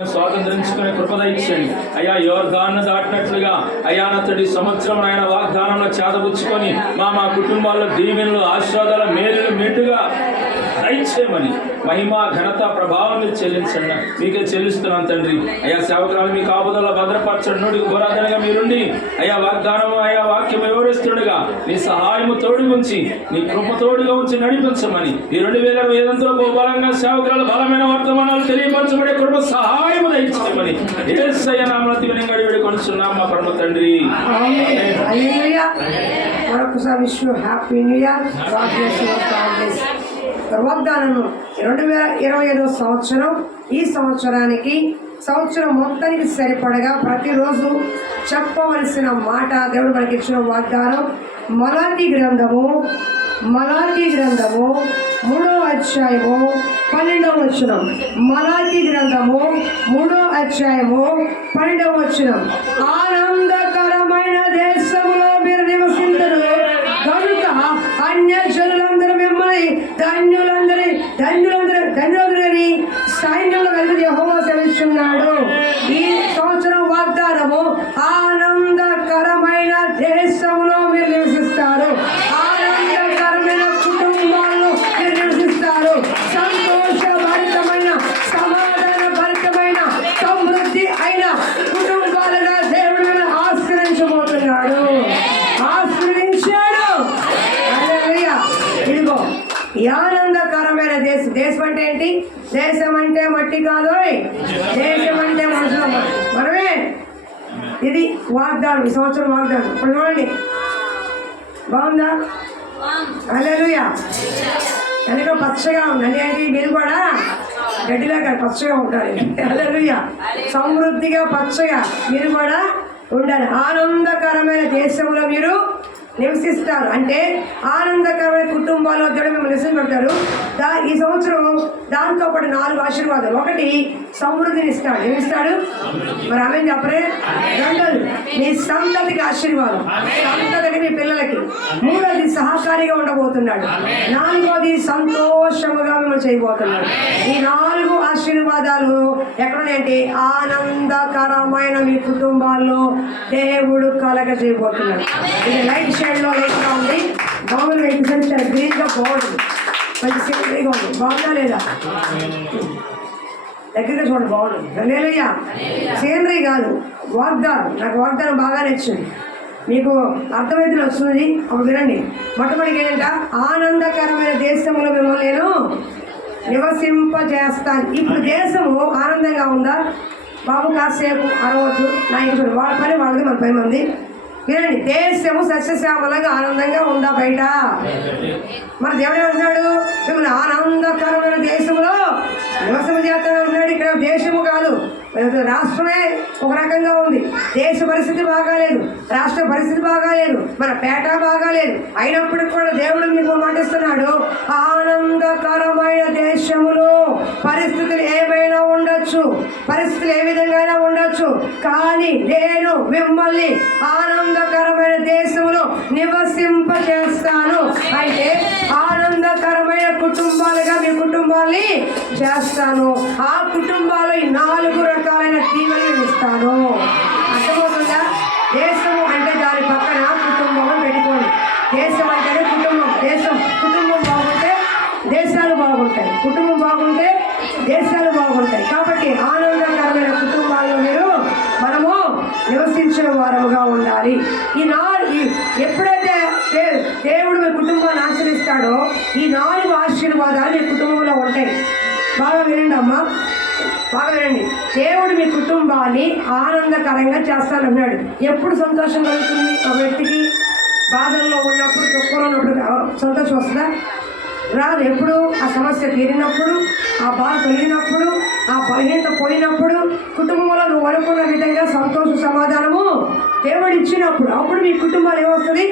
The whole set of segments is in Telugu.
స్వాతంత్రించుకునే కృపద ఇచ్చండి అయ్యా. యోర్దాను దాటినట్లుగా అయ్యా నతడి సంవత్సరం ఆయన వాగ్దానంలో చేదపుచ్చుకొని మా కుటుంబాల్లో దీవెనలు ఆశీర్వాదాల మేలు మెండుగా దయచేయమని మహిమ ఘనత ప్రభావం మీరు చెల్లించండి. మీకే చెల్లిస్తున్నాను తండ్రి. అయ్యా సేవకురాలు మీ కాపుదల భద్రపరచండి. నోటికి గోరాధనగా మీరుండి అయ్యా వాగ్దానము అయ్యా వాక్యం వివరిస్తుండగా నీ సహాయము తోడు ఉంచి నీ కృప తోడుగా ఉంచి నడిపించమని ఈ 2025 బలంగా సేవకురాలు బలమైన వర్తమానాలు తెలియపరచబడే కృప సహాయము దయచేయమని యేసయ్య నామములో దీవెనగా వేడుకొనుచున్నాం మా పరమ తండ్రి. మరొకసారి విష్ హ్యాపీ న్యూ ఇయర్. వాగ్దానము 2025 సంవత్సరం. ఈ సంవత్సరానికి సంవత్సరం మొత్తానికి సరిపడగా ప్రతిరోజు చెప్పవలసిన మాట దేవుడు మనకి ఇచ్చిన వాగ్దానం మలాకీ గ్రంథము 3వ అధ్యాయము 12వ వచనం. మలాకీ గ్రంథము 3వ అధ్యాయము 12వ వచనం. ఆనందకరమైన దేశములో మీరు నివసించరు కనుక అన్యజనులందరూ మిమ్మల్ని ధన్యులందరని సైన్యంలో కలిసి యెహోవా సెలవిస్తున్నాడు. ఈ సంవత్సరం వాగ్దానము ఆనందకరమైన దేశంలో మీరు నివసిస్తారు. ఆనందకరమైన కుటుంబాల్లో మీరు నివసిస్తారు. సంతోషభరితమైన సమాధానభరితమైన సమృద్ధి అయిన కుటుంబాలుగా దేవుడు ఆశ్రయించబోతున్నాడు. ఆశ్రయించాడు. ఇదిగో ఈ ఆనందకరమైన దేశం అంటే ఏంటి? దేశం అంటే మట్టి కాదు, దేశం అంటే మనుషులు మనమే. ఇది వాగ్దానం, ఈ సంవత్సరం వాగ్దానం. ఇప్పుడు చూడండి, బాగుందా? హల్లెలూయా. కనుక పచ్చగా ఉందండి. అంటే మీరు కూడా గడ్డిలాగా పచ్చగా ఉంటారు. హల్లెలూయా. సమృద్ధిగా పచ్చగా మీరు కూడా ఉండాలి. ఆనందకరమైన దేశంలో మీరు నివసిస్తారు. అంటే ఆనందకరమైన కుటుంబాల్లో దేవుడు మిమ్మల్ని నివసించబడతారు. ఈ సంవత్సరం దాంతో పాటు 4 ఆశీర్వాదాలు. 1 సమృద్ధిని ఇస్తాడు. ఏమిస్తాడు? మరి ఆమె చెప్పరే. 2 మీ సంతతికి ఆశీర్వాదం, సంతతికి మీ పిల్లలకి. 3 సహకారిగా ఉండబోతున్నాడు. 4 సంతోషముగా మిమ్మల్ని చేయబోతున్నాడు. ఈ 4 ఆశీర్వాదాలు ఎక్కడున్నాయంటే ఆనందకరమైన మీ కుటుంబాల్లో దేవుడు కలగ చేయబోతున్నాడు. ఇది లైట్ షేడ్లో లైట్గా ఉంది. బాగుంది. చాలా గ్రీన్గా బాగుంది. మంచి సీనరీగా ఉంది. బాగుందా లేదా? దగ్గరగా చూడండి. బాగుంది. హల్లెలూయా. సీనరీ కాదు, వాగ్దానం. నాకు వాగ్దానం బాగా నచ్చింది. మీకు అర్థమైతే వస్తుంది. అప్పుడు వినండి. మొట్టమొదటిగా ఏంటంటే ఆనందకరమైన దేశంలో మిమ్మల్ని నేను నివసింపజేస్తాను. ఇప్పుడు దేశము ఆనందంగా ఉందా? బాబు కాసేపు అరవద్దు. నా ఇంట్లో వాళ్ళ పని వాళ్ళది, మన పని మంది. వినండి. దేశము సస్యశ్యామలంగా ఆనందంగా ఉందా? బయట మరి దేవుడు ఏమంటున్నాడు? మిమ్మల్ని ఆనందకరమైన దేశంలో నివసము చేస్తాను ఉన్నాడు. ఇక్కడ దేశము కాదు, రాష్ట్రమే ఒక రకంగా ఉంది. దేశ పరిస్థితి బాగాలేదు, రాష్ట్ర పరిస్థితి బాగాలేదు, మన పేట బాగాలేదు. అయినప్పటికీ కూడా దేవుడు మీకు మాటిస్తున్నాడు, ఆనందకరమైన దేశములో పరిస్థితులు ఏమైనా ఉండొచ్చు, పరిస్థితులు ఏ విధంగా అయినా ఉండొచ్చు, కానీ నేను మిమ్మల్ని ఆనందకరమైన దేశంలో నివసింపజేస్తాను. అయితే ఆనందకరమైన కుటుంబాలుగా మీ కుటుంబాన్ని చేస్తాను. ఆ కుటుంబాలు 4 రకాలైన దీవెనలు ఇస్తాను. అర్థమవుతుందా? దేశము అంటే దాని పక్కన కుటుంబం పెట్టుకోండి. దేశం అంటేనే కుటుంబం. కుటుంబం బాగుంటే దేశాలు బాగుంటాయి, కుటుంబం బాగుంటే దేశాలు బాగుంటాయి. కాబట్టి ఆనందకరమైన కుటుంబాల్లో మనము నివసించే వారముగా ఉండాలి. ఎప్పుడైతే దేవుడు మీ కుటుంబాన్ని ఆశీర్వదిస్తాడో ఈ 4 ఆశీర్వాదాలు మీ కుటుంబంలో ఉంటాయి. బాగా వినండి అమ్మా, బాగా వినండి. దేవుడు మీ కుటుంబాన్ని ఆనందకరంగా చేస్తానన్నాడు. ఎప్పుడు సంతోషం కలుగుతుంది ఆ వ్యక్తికి? బాధల్లో ఉన్నప్పుడు, దుఃఖంలో ఉన్నప్పుడు సంతోషం వస్తుందా? రాదు. ఎప్పుడు? ఆ సమస్య తీరినప్పుడు, ఆ బాధ తొలగినప్పుడు, ఆ బలహీనత పోయినప్పుడు, కుటుంబంలో నువ్వు అనుకున్న విధంగా సంతోష సమాధానము దేవుడు ఇచ్చినప్పుడు, అప్పుడు మీ కుటుంబాలు ఏమొస్తుంది?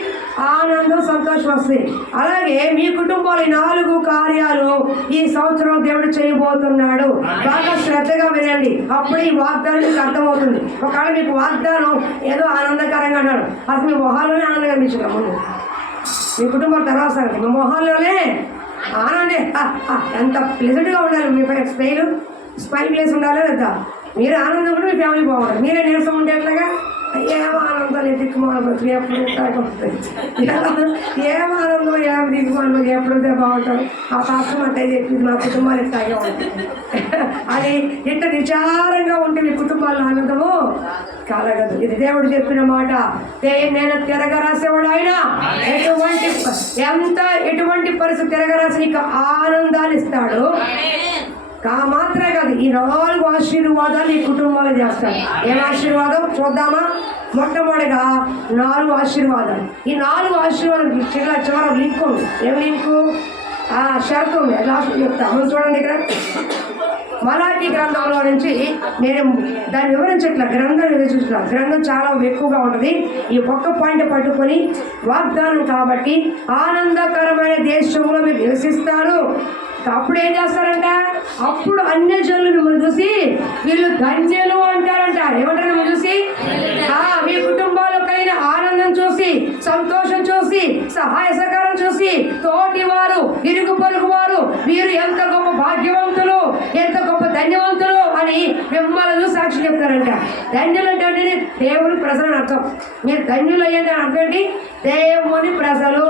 ఆనందం, సంతోషం వస్తుంది. అలాగే మీ కుటుంబాలు 4 కార్యాలు ఈ సంవత్సరం దేవుడు చేయబోతున్నాడు. బాగా శ్రద్ధగా వినండి. అప్పుడు ఈ వాగ్దానం మీకు అర్థమవుతుంది. ఒకవేళ మీకు వాగ్దానం ఏదో ఆనందకరంగా అన్నాడు, అసలు మీ మొహాల్లోనే ఆనందంగా అనిపించడం ముందు. మీ కుటుంబం తర్వాత సంగతి, మీ మొహాల్లోనే ఆనందే. ఎంత ప్లెజెంట్గా ఉండాలి. మీ పైన స్మైల్ ప్లేస్ ఉండాలి లేదా? మీరు ఆనందం కూడా మీ ఫ్యామిలీ బాగుంటుంది. మీరే నీరసం ఉంటే ఎట్లాగా ఏం ఆనందాలు దిక్కుమాలు ఎప్పుడు ఏం ఆనందం ఏం దిక్కుమాలు ఎప్పుడైతే బాగుంటారు. ఆ పాత్రం అంటే చెప్పింది మా కుటుంబాలు ఇట్లాగే ఉంటుంది. అది ఇంత విచారంగా ఉంటే మీ కుటుంబాల్లో ఆనందము కలగదు. ఇది దేవుడు చెప్పిన మాట. నేను తిరగరాసేవాడు ఆయన ఎటువంటి పరిస్థితి తిరగరాసి నీకు ఆనందాన్ని ఇస్తాడు. మాత్రమే కాదు, ఈ 4 ఆశీర్వాదాలు ఈ కుటుంబాలు చేస్తాడు. ఏం ఆశీర్వాదం చూద్దామా? మొట్టమొదటిగా 4 ఆశీర్వాదాలు. ఈ 4 ఆశీర్వాదాలు చివర లింక్ ఉంది. ఏం లింకు? షరతు ఉంది. లాస్ట్ చెప్తా. మనం చూడండి ఇక్కడ మలాకి గ్రంథంలో నుంచి నేను దాన్ని వివరించట్లా, గ్రంథం వివరించట్లా. గ్రంథం చాలా ఎక్కువగా ఉంటుంది. ఈ ఒక్క పాయింట్ పట్టుకొని వాగ్దానం కాబట్టి ఆనందకరమైన దేశంలో మీరు నివసిస్తారు. అప్పుడు ఏం చేస్తారంట? అప్పుడు అన్యజనులు మిమ్మల్ని చూసి వీళ్ళు ధన్యులు అంటారంట. ఏమంటారు? మిమ్మల్ని చూసి మీ కుటుంబాల్లో కలిగిన ఆనందం చూసి, సంతోషం చూసి, సహాయ సహకారం చూసి తోటి వారు, ఇరుగు పొరుగు వారు వీరు ఎంత గొప్ప భాగ్యవంతులు, ఎంత గొప్ప ధన్యవంతులు అని మిమ్మల్ని చూసి సాక్షి చెప్తారంట. ధన్యులు అంటే దేవుని ప్రజలు అని అర్థం. మీరు ధన్యులు అయ్యండి అని అర్థం ఏంటి? దేవుని ప్రజలు,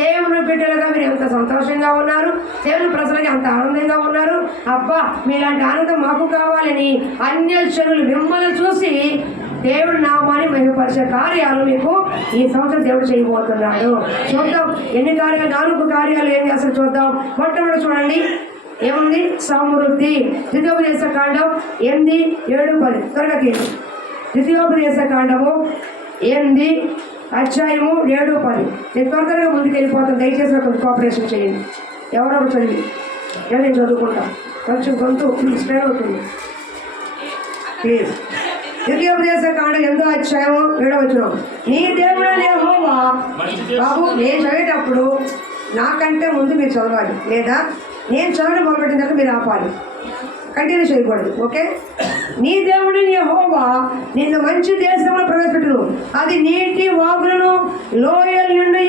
దేవుని బిడ్డలుగా మీరు ఎంత సంతోషంగా ఉన్నారు, దేవుని ప్రజలకి అంత ఆనందంగా ఉన్నారు. అబ్బా మీలాంటి ఆనందం మాకు కావాలని అన్యజనులు మిమ్మల్ని చూసి దేవుడి నామాన్ని మహిమపరిచే కార్యాలు మీకు ఈ సంవత్సరం దేవుడు చేయబోతున్నాడు. చూద్దాం ఎన్ని కార్యాలు, 4 కార్యాలు ఏం చేస్తారు చూద్దాం. మొట్టమొదటి చూడండి ఏముంది? సమృద్ధి. ద్వితీయోపదేశ కాండం 8, 7, 10 త్వరగా తీయండి. ద్వితీయోపదేశ కాండము 8 అధ్యాయము 7, 10. నేను త్వరగా ముందుకు వెళ్ళిపోతాను. దయచేసి కొంచెం కోఆపరేషన్ చేయండి. ఎవరో చదివి నేను చదువుకుంటాను. కొంచెం గొంతు స్ప్రెడ్ అవుతుంది ప్లీజ్. ద్వితీయోపదేశ కాండం 8వ అధ్యాయము 7వ వచనం. నీ దేవుడైన యెహోవా. బాబు నేను చదివేటప్పుడు నాకంటే ముందు మీరు చదవాలి, లేదా నేను చదవడం మొదలుపెట్టిన తర్వాత మీరు ఆపాలి. కంటిన్యూ చేయకూడదు. ఓకే? నీ దేవుడిని యెహోవా నిన్ను మంచి దేశంలో ప్రవేశపెట్టును. అది నీటి వాగులను, లోయల నుండి,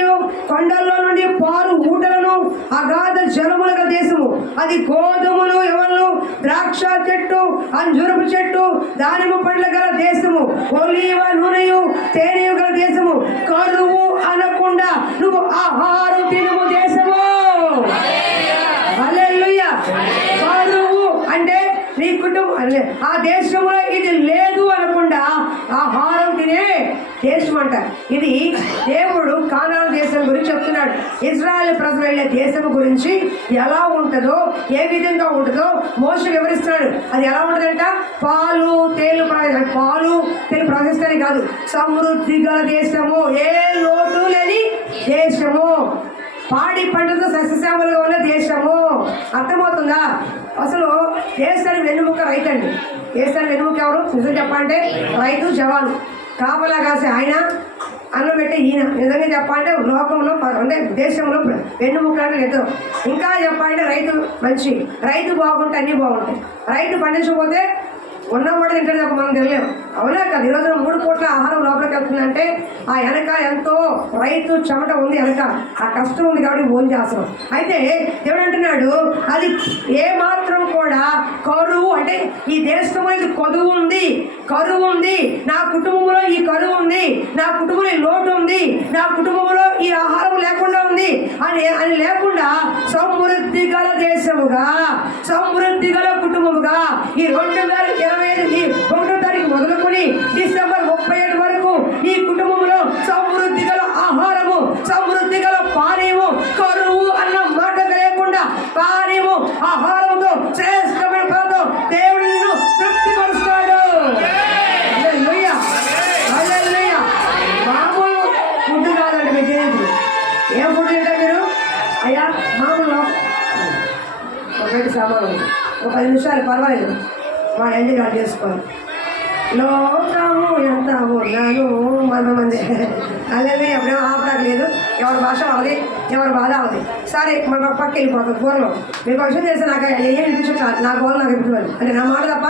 కొండల్లో నుండి పారు ఊటలను, అగాధ జలముల దేశము. అది గోధుమలు, ఎవరు, ద్రాక్ష చెట్టు, అంజూరపు చెట్టు, దానిమ్మ పండ్ల గల దేశము, ఒలీవ నూనెయు తేనెయు గల దేశము. కరువు అనకుండా నువ్వు ఆహారం తినుము దేశము. హల్లెలూయా. కరువు అంటే నీ కుటుంబం ఆ దేశంలో ఇది లేదు అనకుండా ఆహారం తినే దేశం అంట. ఇది దేవుడు కానాను దేశం గురించి చెప్తున్నాడు. ఇజ్రాయెల్ ప్రజలు వెళ్ళే దేశం గురించి ఎలా ఉంటుందో, ఏ విధంగా ఉంటుందో మోషే వివరిస్తున్నాడు. అది ఎలా ఉంటుందంట? పాలు తేలు ప్రవహిస్తానే కాదు, సమృద్ధి గల దేశము, ఏ లోటు లేని దేశము, పాడి పంటలతో సస్యశ్యామలుగా ఉన్న దేశము. అర్థమవుతుందా? అసలు దేశానికి వెన్నుముక్క రైతు అండి. దేశానికి వెన్నుముక్క ఎవరు? నిజం చెప్పాలంటే రైతు, జవాను, కాపలా కాసే ఆయన, అన్నం పెట్టే ఈయన. నిజంగా చెప్పాలంటే లోకంలో అంటే దేశంలో వెన్నుముక్క అంటే లేదు. ఇంకా చెప్పాలంటే రైతు మంచి, రైతు బాగుంటే అన్నీ బాగుంటాయి. రైతు పండించకపోతే ఉన్నవాడు తింటాడు తప్ప మనం తెలియలేము. అవునా కదా? ఈరోజు 3 పూట్ల ఆహారం లోపలికి వెళ్తుందంటే ఆ వెనక ఎంతో రైతు చెమట ఉంది, వెనక ఆ కష్టం ఉంది కాబట్టి భోజనం చేస్తాం. అయితే దేవుడు అంటున్నాడు అది ఏమాత్రం కూడా కరువు అంటే ఈ దేశంలో ఇది కరువు ఉంది, కరువు ఉంది, నా కుటుంబంలో ఈ కరువు ఉంది, నా కుటుంబంలో ఈ లోటు ఉంది, నా కుటుంబంలో ఈ ఆహారం లేకుండా ఉంది అని లేకుండా సమృద్ధి గల దేశముగా, సమృద్ధి గల కుటుంబముగా ఈ 2025 ఈ 1వ తారీఖు మొదలుకొని డిసెంబర్ 31 వరకు ఈ కుటుంబంలో సమృద్ధి గల ఆహారము, సమృద్ధి గల పానీయము, కరువు అన్న మాట లేకుండా పానీయము, ఆహారంతో శ్రేష్టమైన పదంతో దేవుడు నిన్ను తృప్తిపరుస్తాడు. హల్లెలూయా, హల్లెలూయా. మామూలు ఫుడ్ కాదండి మీకు తెలియదు. ఏం ఫుడ్ తింటారు మీరు? అయ్యా మామూలు ఒకటి సామాను ఒక 10 నిమిషాలు పర్వాలేదు, వాడు ఎంజాయ్ చేసుకోవాలి. లోకము ఎంత ఉన్నాను మంది అదే ఎప్పుడేమో ఆపడానికి లేదు. ఎవరి భాష అవది, ఎవరి బాధ అవది. సరే మన పక్క వెళ్ళిపోతుంది గోల్లో. మీకు విషయం చేస్తే నాకు ఏం వినిపించట్లేదు, నా గోల్ నాకు వినిపించలేదు అంటే నా మాట తప్ప.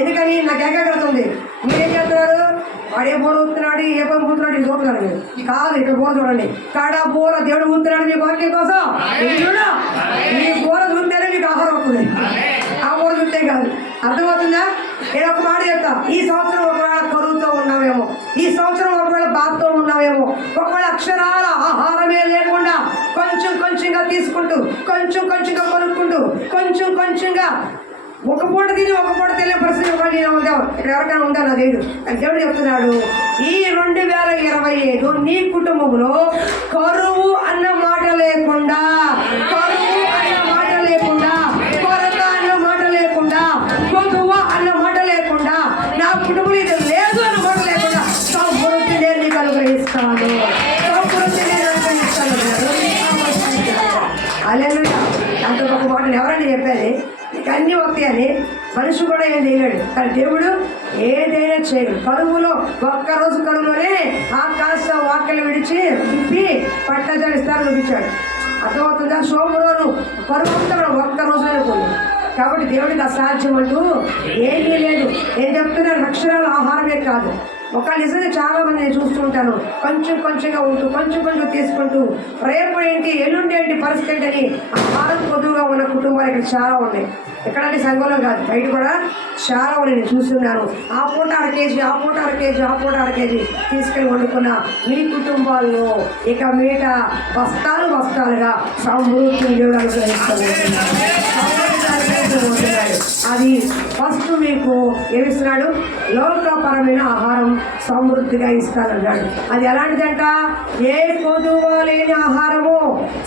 ఎందుకని నాకు ఏకాగ్రత ఉంది. మీరేం చేస్తున్నారు? వాడు ఏ బోర ఊతున్నాడు, ఏ పని కూతున్నాడు, ఇది చూస్తున్నాడు మీరు కాదు. ఇక్కడ బోర చూడండి, కాడ బోర దేవుడు ఊతున్నాడు మీ వాక్యం కోసం. చూడ ఈ బోర చూస్తేనే మీకు ఆహారం వస్తుంది, ఆ బోర చూస్తే కాదు. అర్థమవుతుందా? నేను ఒక మాట చెప్తా, ఈ సంవత్సరం ఒకవేళ కరువుతో ఉన్నావేమో, ఈ సంవత్సరం ఒకవేళ బాధతో ఉన్నావేమో, ఒకవేళ అక్షరాల ఆహారమే లేకుండా కొంచెం కొంచెంగా తీసుకుంటూ, కొంచెం కొంచెంగా కొనుక్కుంటూ, కొంచెం కొంచెంగా ఒక పూట తిని ఒక పూట తెలియని పరిస్థితి ఒకటి నేను ఉందా, ఇక్కడ ఎవరికైనా ఉందా నా దేవుడు. అని దేవుడు చెప్తున్నాడు, ఈ 2025 నీ కుటుంబంలో కరువు అన్న మాట లేకుండా, కరువు అన్న మాట లేకుండా, కొరత అన్న మాట లేకుండా, కొదువ అన్న మాట లేకుండా, నా కుటుంబంలో ఇది లేదు అన్న మాట లేకుండా సమృద్ధి నేను నీకు అనుగ్రహిస్తాను, సమృద్ధి నేను అనుగ్రహిస్తాను. హల్లెలూయా. అంత గొప్ప మాటలు ఎవరని చెప్పేది? నీకు అన్నీ వస్తాయని మనిషి కూడా ఏం చేయలేడు, కానీ దేవుడు ఏదైనా చేయడు. కరువులో ఒక్కరోజు కరువులోనే ఆకాశ వాక్యలు విడిచి తిప్పి పట్టజలిస్తారని చూపించాడు. అర్థమవుతుందా? సోమరోజు కరువు అంతా ఒక్క రోజులోనే పోయింది. కాబట్టి దేవుడికి అసాధ్యం అంటూ ఏమీ లేదు. నేను చెప్తున్నాను, అక్షరాల ఆహారమే కాదు. ఒక నిజంగా చాలా మంది నేను చూస్తూ ఉంటాను, కొంచెం కొంచెంగా ఉంటూ కొంచెం కొంచెం తీసుకుంటూ రేపు ఏంటి ఎల్లుండి ఏంటి పరిస్థితి అని ఆహారం పొదువుగా ఉన్న కుటుంబాలు ఇక్కడ చాలా ఉన్నాయి. ఎక్కడంటే సంఘంలో కాదు, బయట కూడా చాలా ఉన్నాయి, నేను చూస్తున్నాను. ఆ పూట 1/2 కేజీ, ఆ పూట 1/2 కేజీ, ఆ పూట 1/2 కేజీ తీసుకెళ్ళి వండుకున్న మీ కుటుంబాల్లో ఇక మీట బస్తాలు బస్తాలుగా సమృద్ధిని దేవుడు అనుగ్రహిస్తున్నాడు. అది ఫస్ట్ మీకు ఏమిస్తున్నాడు? లోకపరమైన ఆహారం సమృద్ధిగా ఇస్తానన్నాడు. అది ఎలాంటిదంట? ఏ కొదువ లేని ఆహారము,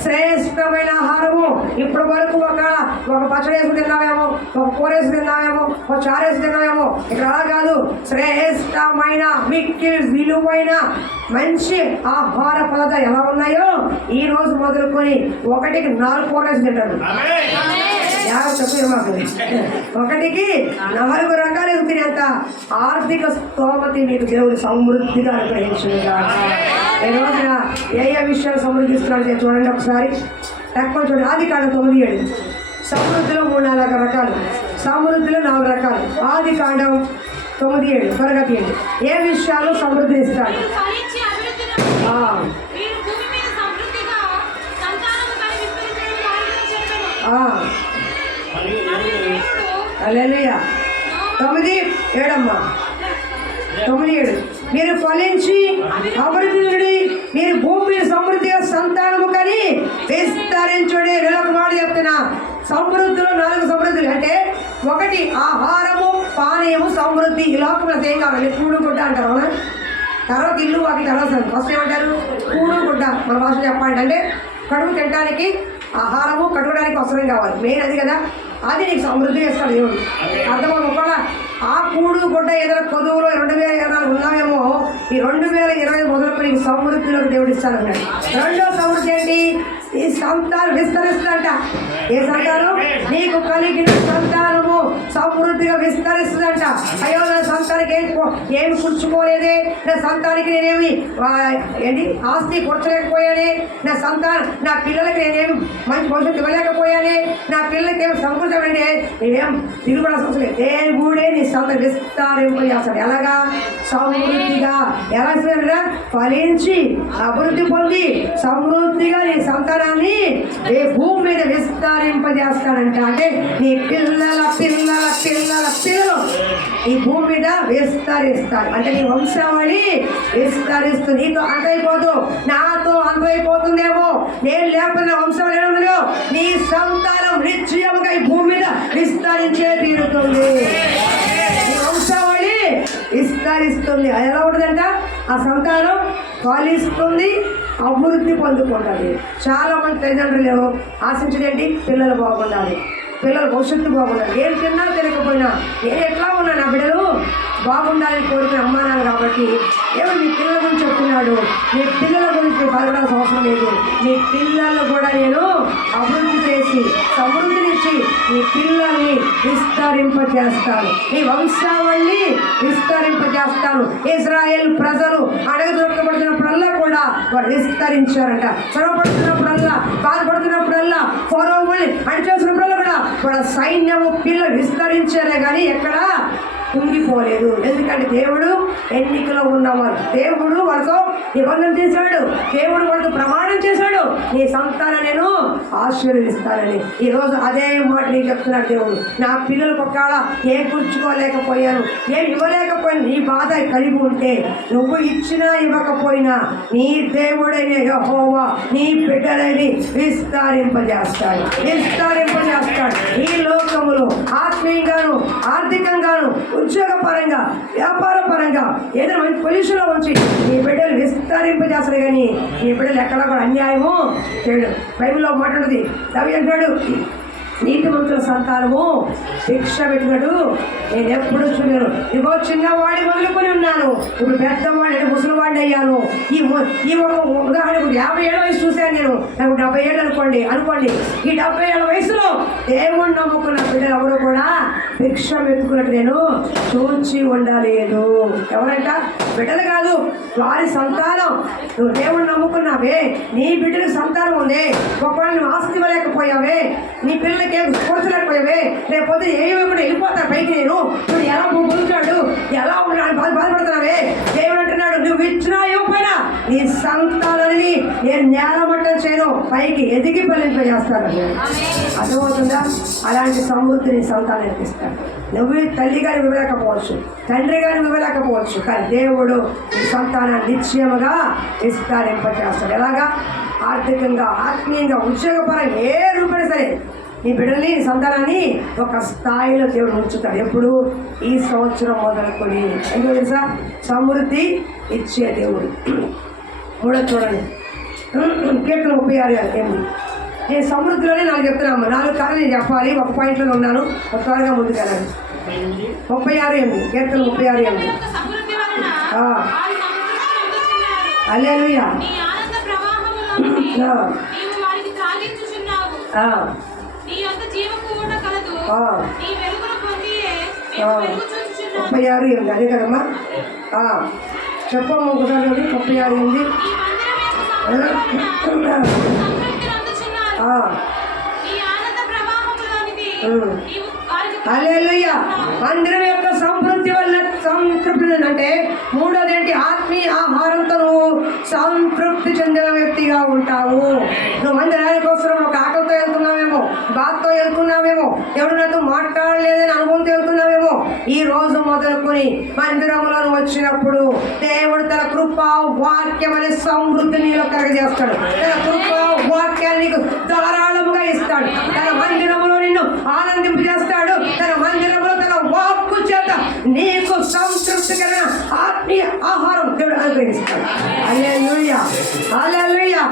శ్రేష్టమైన ఆహారము. ఇప్పటి వరకు ఒక పచ్చడి వేసి తిన్నావేమో, ఒక కూర వేసి తిన్నావేమో, ఒక చారు వేసి తిన్నావేమో. ఇక్కడ అలా కాదు, శ్రేష్టమైన మిక్కిలి విలువైన మంచి ఆహార పదార్థాలు ఎలా ఉన్నాయో ఈ రోజు మొదలుకొని 1కి 4 కూర వేసి తింటాడు. ఒకటికి 4 రకాలు తినేంత ఆర్థిక స్తోమతి మీకు దేవుడు సమృద్ధిగా అనుగ్రహించుగా. ఈ రోజున ఏ విషయాలు సమృద్ధిస్తున్నాడు చూడండి ఒకసారి. తక్కువ చూడండి, ఆదికాండం 9:7. సమృద్ధిలో 3-4 రకాలు, సమృద్ధిలో 4 రకాలు. ఆదికాండం 9:7 త్వరగా తీయండి. ఏ విషయాలు సమృద్ధినిస్తాడు? హల్లెలూయా. 9:7 9:7 మీరు ఫలించి అభివృద్ధి, మీరు భూమి సమృద్ధిగా సంతానము కానీ విస్తరించుడే. నేను ఒక మాట చెప్తున్నా, సమృద్ధిలో 4 సమృద్ధులు అంటే 1 ఆహారము, పానీయము, సమృద్ధి. ఈ లోకంలో ఏం కావాలి? కూడు గుడ్డ అంటారు, అవునా? తర్వాత ఇల్లు వాటి తర్వాత ఫస్ట్ ఏమంటారు? కూడు గుడ్డ. మన భాష చెప్పాలంటే అంటే కడుపు తినడానికి ఆహారము, కట్టుకోవడానికి అవసరం కావాలి. మెయిన్ అది కదా. అది నీకు సమృద్ధి చేస్తాడు దేవుడు. అర్థమవుతుంది. ఒకవేళ ఆ కూడు గుడ్డ ఏదైనా కొదువులో 2024 ఉన్నామేమో, ఈ 2020 మొదలుకొని సమృద్ధిలోకి దేవుడు ఇస్తానన్నాడు. రెండో సమృద్ధి ఏంటి? ఈ సంతానం విస్తరిస్తుందంట. ఏ సంతానం? నీకు కలిగిన సంతానము సమృద్ధిగా విస్తరిస్తుందంట. అయ్యో నా సంతానికి ఏమి కూర్చుకోలేదే, నా సంతానికి నేనేమి ఏంటి ఆస్తి కూర్చలేకపోయానే, నా పిల్లలకి నేనేమి మంచి భవిష్యత్తు ఇవ్వలేకపోయానే, నా పిల్లలకి ఏమి సమకూర్చమంటే నేనేం తిరుగుబడి అవసరం లేదు. దేవుడే నీ సంతానం విస్తరింపజేస్తాడు. ఎలాగా? సమృద్ధిగా. ఎలా ఇస్తాడంటే ఫలించి అభివృద్ధి పొంది సమృద్ధిగా నీ సంతానాన్ని ఏ భూమి మీద విస్తరింపజేస్తాడంట. అంటే నీ పిల్లల పిల్లల పిల్లల పిల్లలు ఈ భూమి మీద విస్తరిస్తారు. అంటే నీ వంశావళి విస్తరిస్తుంది. నీతో అంతైపోదు, నాతో అంతైపోతుందేమో, నేను లేకపోయిన వంశావళి ఏమో, నీ సంతానం నిశ్చయముగా ఈ భూమి మీద విస్తరించే తీరుతుంది. నీ వంశావళి విస్తరిస్తుంది. అది ఎలా ఉంటుందంట? ఆ సంతానం ఫలిస్తుంది, అభివృద్ధి పొందుకుంటుంది. చాలా మంది తల్లిదండ్రులు ఆశించేది పిల్లలు బాగుండాలి, పిల్లల భవిష్యత్తు బాగుండాలి. ఏం తిన్నా తినకపోయినా నేను ఎట్లా ఉన్నా నా బిడ్డలు బాగుండాలని కోరుకునే అమ్మా నాన్న. కాబట్టి ఏమో నీ పిల్లల గురించి చెప్తున్నాడు. నీ పిల్లల గురించి బాధపడాల్సిన అవసరం లేదు. నీ పిల్లలను కూడా నేను అభివృద్ధి చేసి సమృద్ధినిచ్చి నీ పిల్లల్ని విస్తరింపజేస్తాను, నీ వంశావళిని విస్తరింపజేస్తాను. ఇజ్రాయేల్ ప్రజలు అడగదొరకబడుతున్నప్పుడల్లా కూడా వారు విస్తరించారంట. శ్రమపడుతున్నప్పుడల్లా, బాధపడుతున్నప్పుడల్లా, ఫరోని అణిచేసినప్పుడల్లా కూడా వాళ్ళ సైన్యము పిల్లలు విస్తరించారే కానీ ఎక్కడ కుంగిపోలేదు. ఎందుకంటే దేవుడు ఎన్నికలో ఉన్నవారు. దేవుడు వాళ్ళతో నిబంధన చేశాడు. దేవుడు వాళ్ళతో ప్రమాణం చేశాడు, నీ సంతానం నేను ఆశీర్వదిస్తానని. ఈరోజు అదే మాట నీకు చెప్తున్నాడు దేవుడు. నా పిల్లలకు ఒకవేళ ఏం కూర్చుకోలేకపోయాను, ఏం ఇవ్వలేకపోయాను, నీ బాధ కలిగి ఉంటే నువ్వు ఇచ్చినా ఇవ్వకపోయినా నీ దేవుడైన యెహోవా నీ బిడ్డలని విస్తరింపజేస్తాడు. ఈ లోకములో ఆత్మీయంగాను, ఆర్థికంగాను, ఉద్యోగపరంగా, వ్యాపార పరంగా ఏదైనా మంచి పొజిషన్లో ఉంచి నీ బిడ్డలు విస్తరింపజేస్తాడు. కానీ నీ బిడ్డలు ఎక్కడ కూడా అన్యాయము చేయడు. బైబిల్లో మాట్లాడుతుంది, రవి అంటాడు, నీతిమంతుల సంతానము భిక్ష పెట్టినట్టు నేను ఎప్పుడు చూడను. ఇగో చిన్నవాడి మొదలుకొని ఉన్నాను, ఇప్పుడు పెద్దవాడి అంటే ముసలివాడిని అయ్యాను. ఈ ఒక ఉదాహరణకు 50 ఏళ్ళ వయసు చూశాను నేను, నాకు 70 ఏళ్ళు అనుకోండి. ఈ 70 ఏళ్ళ వయసులో దేవుణ్ణి నమ్ముకున్న బిడ్డలు ఎవరు కూడా భిక్ష పెట్టుకున్నట్టు నేను చూచి ఉండలేదు. ఎవరంట? బిడ్డలు కాదు, వారి సంతానం. నువ్వు దేవుణ్ణి నమ్ముకున్నావే, నీ బిడ్డలకు సంతానం ఉంది. ఒకవేళ నువ్వు ఆస్తి ఇవ్వలేకపోయావే, నీ పిల్లలకి కూర్చోలేకపోయావే, లేకపోతే కూడా వెళ్ళిపోతాను పైకి. నేను నువ్వు ఎలా పొందుతున్నాడు, ఎలా ఉన్నాడు, బాధపడుతున్నావే. దేవుడు అంటున్నాడు, నువ్వు ఇచ్చినా ఇవ్వకపోయినా నీ సంతానాన్ని నేను నేలమట్టం చేయను, పైకి ఎదిగి ఫలింపజేస్తాను. అర్థమవుతుందా? అలాంటి సమృద్ధి నీ సంతానానికి ఇస్తాడు. నువ్వు తల్లి గారు ఇవ్వలేకపోవచ్చు, తండ్రి గారు ఇవ్వలేకపోవచ్చు, కానీ దేవుడు నీ సంతానాన్ని నిశ్చయముగా విస్తరింపజేస్తాడు. ఎలాగా? ఆర్థికంగా, ఆత్మీయంగా, ఉద్యోగపరంగా ఏ రూపాయలు సరే నీ బిడ్డల్ని, సంతానాన్ని ఒక స్థాయిలో దేవుడు ఉంచుతాడు. ఎప్పుడు? ఈ సంవత్సరం మొదలుకొని. ఎందుకు తెలుసా? సమృద్ధి ఇచ్చే దేవుడు. కూడా చూడండి, కీర్తన 36:8. నేను సమృద్ధిలోనే 4 చెప్తున్నాము. 4 కారణాలు నేను చెప్పాలి, ఒక పాయింట్లో ఉన్నాను, ఒక త్వరగా ముందుకెళ్ళాలి. 36:8, కీర్తన 36:8. హల్లెలూయా. ముప్పై ఆరు ఎనిమిది అదే కదమ్మా, చెప్పమ్మా ఒకసారి. 36:8. హల్లెలూయా. మందిరం యొక్క సంతృప్తి వల్ల సంతృప్తి అంటే మూడోది ఏంటి? ఆత్మీయ ఆహారంతో నువ్వు సంతృప్తి చెందిన వ్యక్తిగా ఉంటావు. నువ్వు మందిరానికి వస్తున్నావు, ఒక ఆకలితో వెళ్తున్నావేమో, బాధతో వెళ్తున్నావేమో, ఎవరు నాతో మాట్లాడలేదని అనుభవంతో వెళ్తున్నావేమో. ఈ రోజు మొదలుకొని మందిరంలో వచ్చినప్పుడు దేవుడు తన కృపా వాక్యం అనే సమృద్ధి నీలో కలగజేస్తాడు. తన కృపా వాక్యాన్ని నీకు ధారాళముగా ఇస్తాడు. తన మందిరంలో నిన్ను ఆనందింపజేస్తాడు. తన మందిరంలో తన వాక్కు చేత నీకు సంతృప్తికరమైన ఆత్మీయ ఆహారం దేవుడు అనుగ్రహిస్తాడు. హల్లెలూయా, హల్లెలూయా.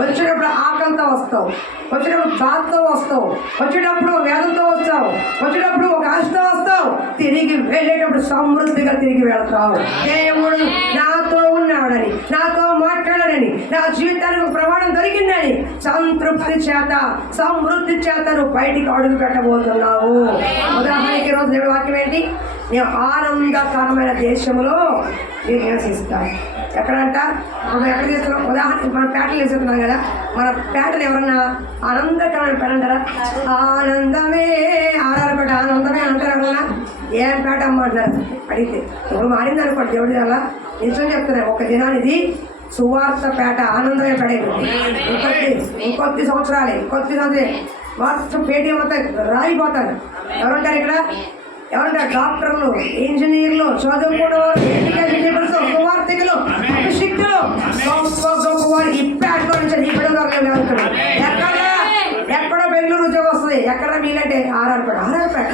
వచ్చినప్పుడు ఆకలితో వస్తావు, వచ్చినప్పుడు బాధతో వస్తావు, వచ్చేటప్పుడు వేదంతో వస్తావు, వచ్చేటప్పుడు ఒక ఆశతో వస్తావు, తిరిగి వెళ్ళేటప్పుడు సమృద్ధిగా తిరిగి వెళ్తావు. దేవుడు నాతో ఉన్నాడని, నాతో మాట్లాడాడని, నా జీవితానికి ప్రమాణం దొరికిందని సంతృప్తి చేత, సమృద్ధి చేత నువ్వు బయటికి అడుగు పెట్టబోతున్నావు. ఉదాహరణకి రోజు దేవుడి వాక్యం ఏంటి? నేను ఆనందకరమైన దేశంలో నేను నివసిస్తాను. ఎక్కడంట? మనం ఎక్కడ చేస్తున్నాం? ఉదాహరణకి మనం పేటలు వేస్తున్నాం కదా, మన పేటలు ఎవరన్నా ఆనందకరమైన పేట అంటారా? ఆనందమే, ఆధారపేట ఆనందమే అంటారు. ఎవరన్నా ఏం పేట అమ్మ అంటారు అడిగితే. ఇప్పుడు మారింది అనుకోండి, దేవుడి వల్ల నిజం చెప్తున్నాయి. ఒక దినానిది సువార్త పేట, ఆనందమే పడేది. ఇంకొద్ది సంవత్సరాలే, మొత్తం పేటీఎం అంతా రాయిపోతారు. ఎవరుంటారు ఇక్కడ? ఎవరంటారు? డాక్టర్లు, ఇంజనీర్లు, చదువుకున్న వారు, ఎడ్యుకేషన్ సువార్థికులు, అభిషిక్తులు, గొప్పవారు ఎక్కడో బెంగళూరు ఉద్యోగం వస్తుంది. ఎక్కడ మీలంటే ఆర్ఆర్పేట.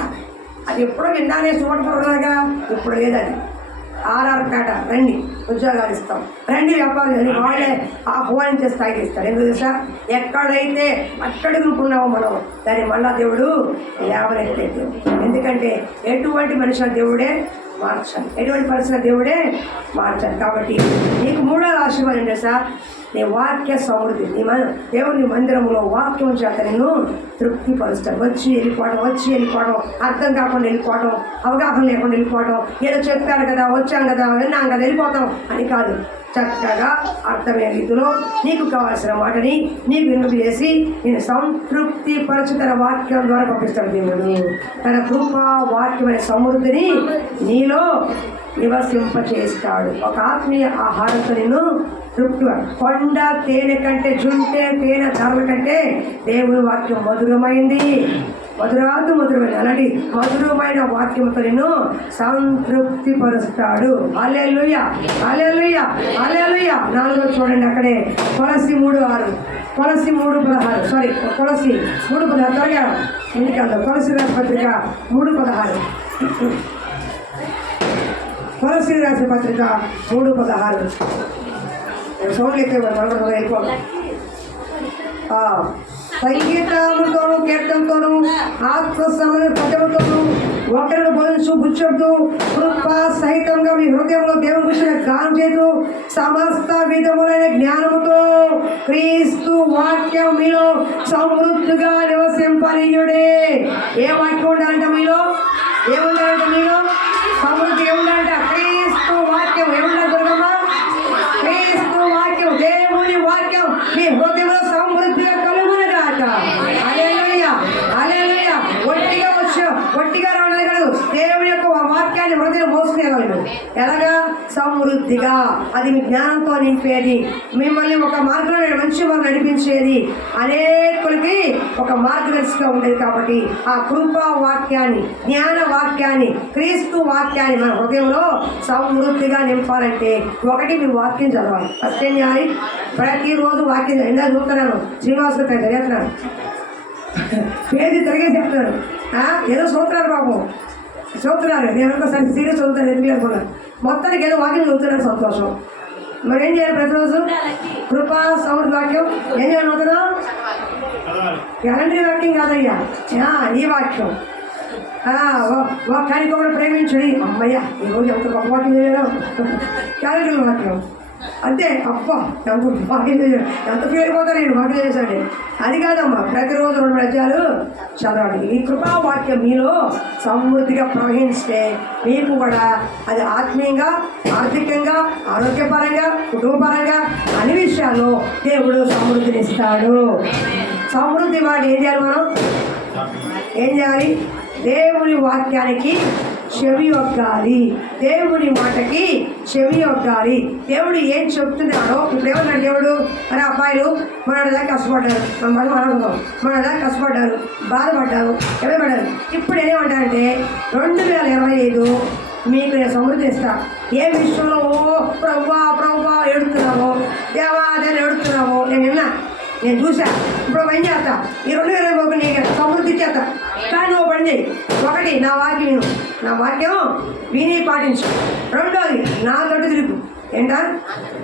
అది ఎప్పుడో విన్నానే, చూడగా ఇప్పుడు లేదని. ఆర్ఆర్పేట రండి, ఉద్యోగాలు ఇస్తాం, రండి వ్యాపారం అని వాళ్ళే ఆహ్వానించే స్థాయికి ఇస్తారు. ఎందుకు తెలుసా? ఎక్కడైతే అట్టడుగునుకున్నామో మనం దాన్ని మళ్ళా దేవుడు లేవనెత్తే. ఎందుకంటే ఎటువంటి మనిషి దేవుడే మార్చాలి. ఎటువంటి పరిస్థితులు దేవుడే మార్చాలి. కాబట్టి నీకు మూడవ ఆశీర్వాదం ఏంటంటే సార్, నీ వాక్య సమృద్ధి. దేవుని మందిరంలో వాక్యం చేత నిన్ను తృప్తిపరుస్తాడు. వచ్చి వెళ్ళిపోవడం, అర్థం కాకుండా వెళ్ళిపోవడం, అవగాహన లేకుండా వెళ్ళిపోవడం, ఏదో చెప్పారు కదా, వచ్చాం కదా, విన్నాం కదా, వెళ్ళిపోతాం అని కాదు. చక్కగా అర్థమైన రీతిలో నీకు కావాల్సిన మాటని నీకు విన్నది చేసి నేను సంతృప్తి పరచు తన వాక్యం ద్వారా పంపిస్తాడు దేవుడు. తన కృపా వాక్యమైన సమృద్ధిని నీలో నివసింపచేస్తాడు. ఒక ఆత్మీయ ఆహారంతో నిన్ను తృప్తి. కొండ తేనె కంటే, జుంటే తేనె ధరల కంటే దేవుని వాక్యం మధురమైంది, మధురమైన అలాంటి మధురమైన వాక్యంతో నిన్ను సంతృప్తి పరుస్తాడు. హల్లెలూయా, హల్లెలూయా, హల్లెలూయా. 4 చూడండి అక్కడే, కొలసి 3:6, కొలసి 3:16 త్వరగా ఎందుకంటే కొలసి రాసిన పత్రిక 3:16, కొలసి రాసిన పత్రిక 3:16. సౌండ్ ఎక్కువ వెళ్ళిపోవాలి. సంగీతముతోనూ కీర్తనతోనూ ఆత్మసమైన పద్యముతోనూ ఒకరిని బోధించు బుచ్చడుతూ కృప సహితంగా మీ హృదయంలో దేవుని గురించిన గానం చేస్తూ సమస్త విధములైన జ్ఞానముతో క్రీస్తు వాక్యం మీలో సమృద్ధిగా నివసింపనీయుడే. ఏ వాక్యం ఉండాలంటే మీలో, ఏముండాలంటే మీలో సమృద్ధి ఏముండాలంట? క్రీస్తు వాక్యం. ఏముండాలి దొరకమ్మా? క్రీస్తు వాక్యం, దేవుని వాక్యం మీ హృదయంలో సమృద్ధిగా కలుగునుగాక. హల్లెలూయా, హల్లెలూయా. ఒట్టిగా రావడం కాదు, దేవుని యొక్క వాక్యాన్ని హృదయం మోసుకునేవాళ్ళు. ఎలాగా? సమృద్ధిగా. అది మీ జ్ఞానంతో నింపేది, మిమ్మల్ని ఒక మార్గంలో మంచి వారు నడిపించేది, అనేకులకి ఒక మార్గదర్శిగా ఉండేది. కాబట్టి ఆ కృపా వాక్యాన్ని, జ్ఞాన వాక్యాన్ని, క్రీస్తు వాక్యాన్ని మన హృదయంలో సమృద్ధిగా నింపాలంటే ఒకటి మీ వాక్యం చదవాలి. ఫస్ట్ ఏం చేయాలి? ప్రతిరోజు వాక్యం. ఎందా చూస్తున్నాను, శ్రీనివాస్ గారు చదివేస్తున్నాను, పేజీ తిరిగే చెప్తున్నాను. ఏదో చదువుతున్నారు బాబు, చదువుతున్నారు. నేను ఒకసారి సీరియస్ చదువుతాను, ఎందుకు అనుకున్నాను. మొత్తానికి ఏదో వాక్యం చదువుతున్నాను, సంతోషం. మరి ఏం చేయాలి? ప్రతిరోజు కృపా సమృద్ధి వాక్యం ఏం చేయాలి? అవుతున్నాం క్యాలెండరీ వాక్యం కాదయ్యా, ఈ వాక్యం. వాక్యానికి కూడా ప్రేమించండి. అమ్మయ్య, ఈరోజు ఎంత గొప్ప వాక్యం చేయడం, క్యాలెండరీ వాక్యం అంతే. అబ్బా, ఎంత వాక్యం చేయాలి, ఎంత ఫీల్ అయిపోతారు నేను వాక్యం చేశాను. అది కాదమ్మా, ప్రతిరోజు 2 అధ్యాయాలు చదవాలి. ఈ కృపా వాక్యం మీలో సమృద్ధిగా ప్రవహిస్తే మీకు కూడా అది ఆత్మీయంగా, ఆర్థికంగా, ఆరోగ్యపరంగా, కుటుంబపరంగా అన్ని విషయాల్లో దేవుడు సమృద్ధినిస్తాడు. సమృద్ధి వాడు ఏం చేయాలి? మనం ఏం చేయాలి? దేవుని వాక్యానికి చెవి ఒగ్గాలి, దేవుని మాటకి చెవి ఒగ్గాలి. దేవుడు ఏం చెప్తున్నాడో. ఇప్పుడు ఏమన్నాడు దేవుడు? అరే అబ్బాయిలు మనదా కష్టపడ్డారు, మనదా కష్టపడ్డారు, బాధపడ్డారు, ఎవరు పడ్డారు. ఇప్పుడు ఏమంటారంటే 2025 మీకు నేను సమృద్ధి ఇస్తా. ఏ విషయంలో ప్రభువా ఏడుతున్నావో, దేవాదేని ఏడుతున్నావో నేను చూసా. ఇప్పుడు ఏం చేస్తా? ఈ 2021 నీకు సమృద్ధి ఇచ్చేస్తా. కానీ నువ్వు పని చేయి. ఒకటి, నా వాక్యం విను, నా వాక్యం విని పాటించు. రెండోది, నా తట్టు తిరుగు. ఏంటా?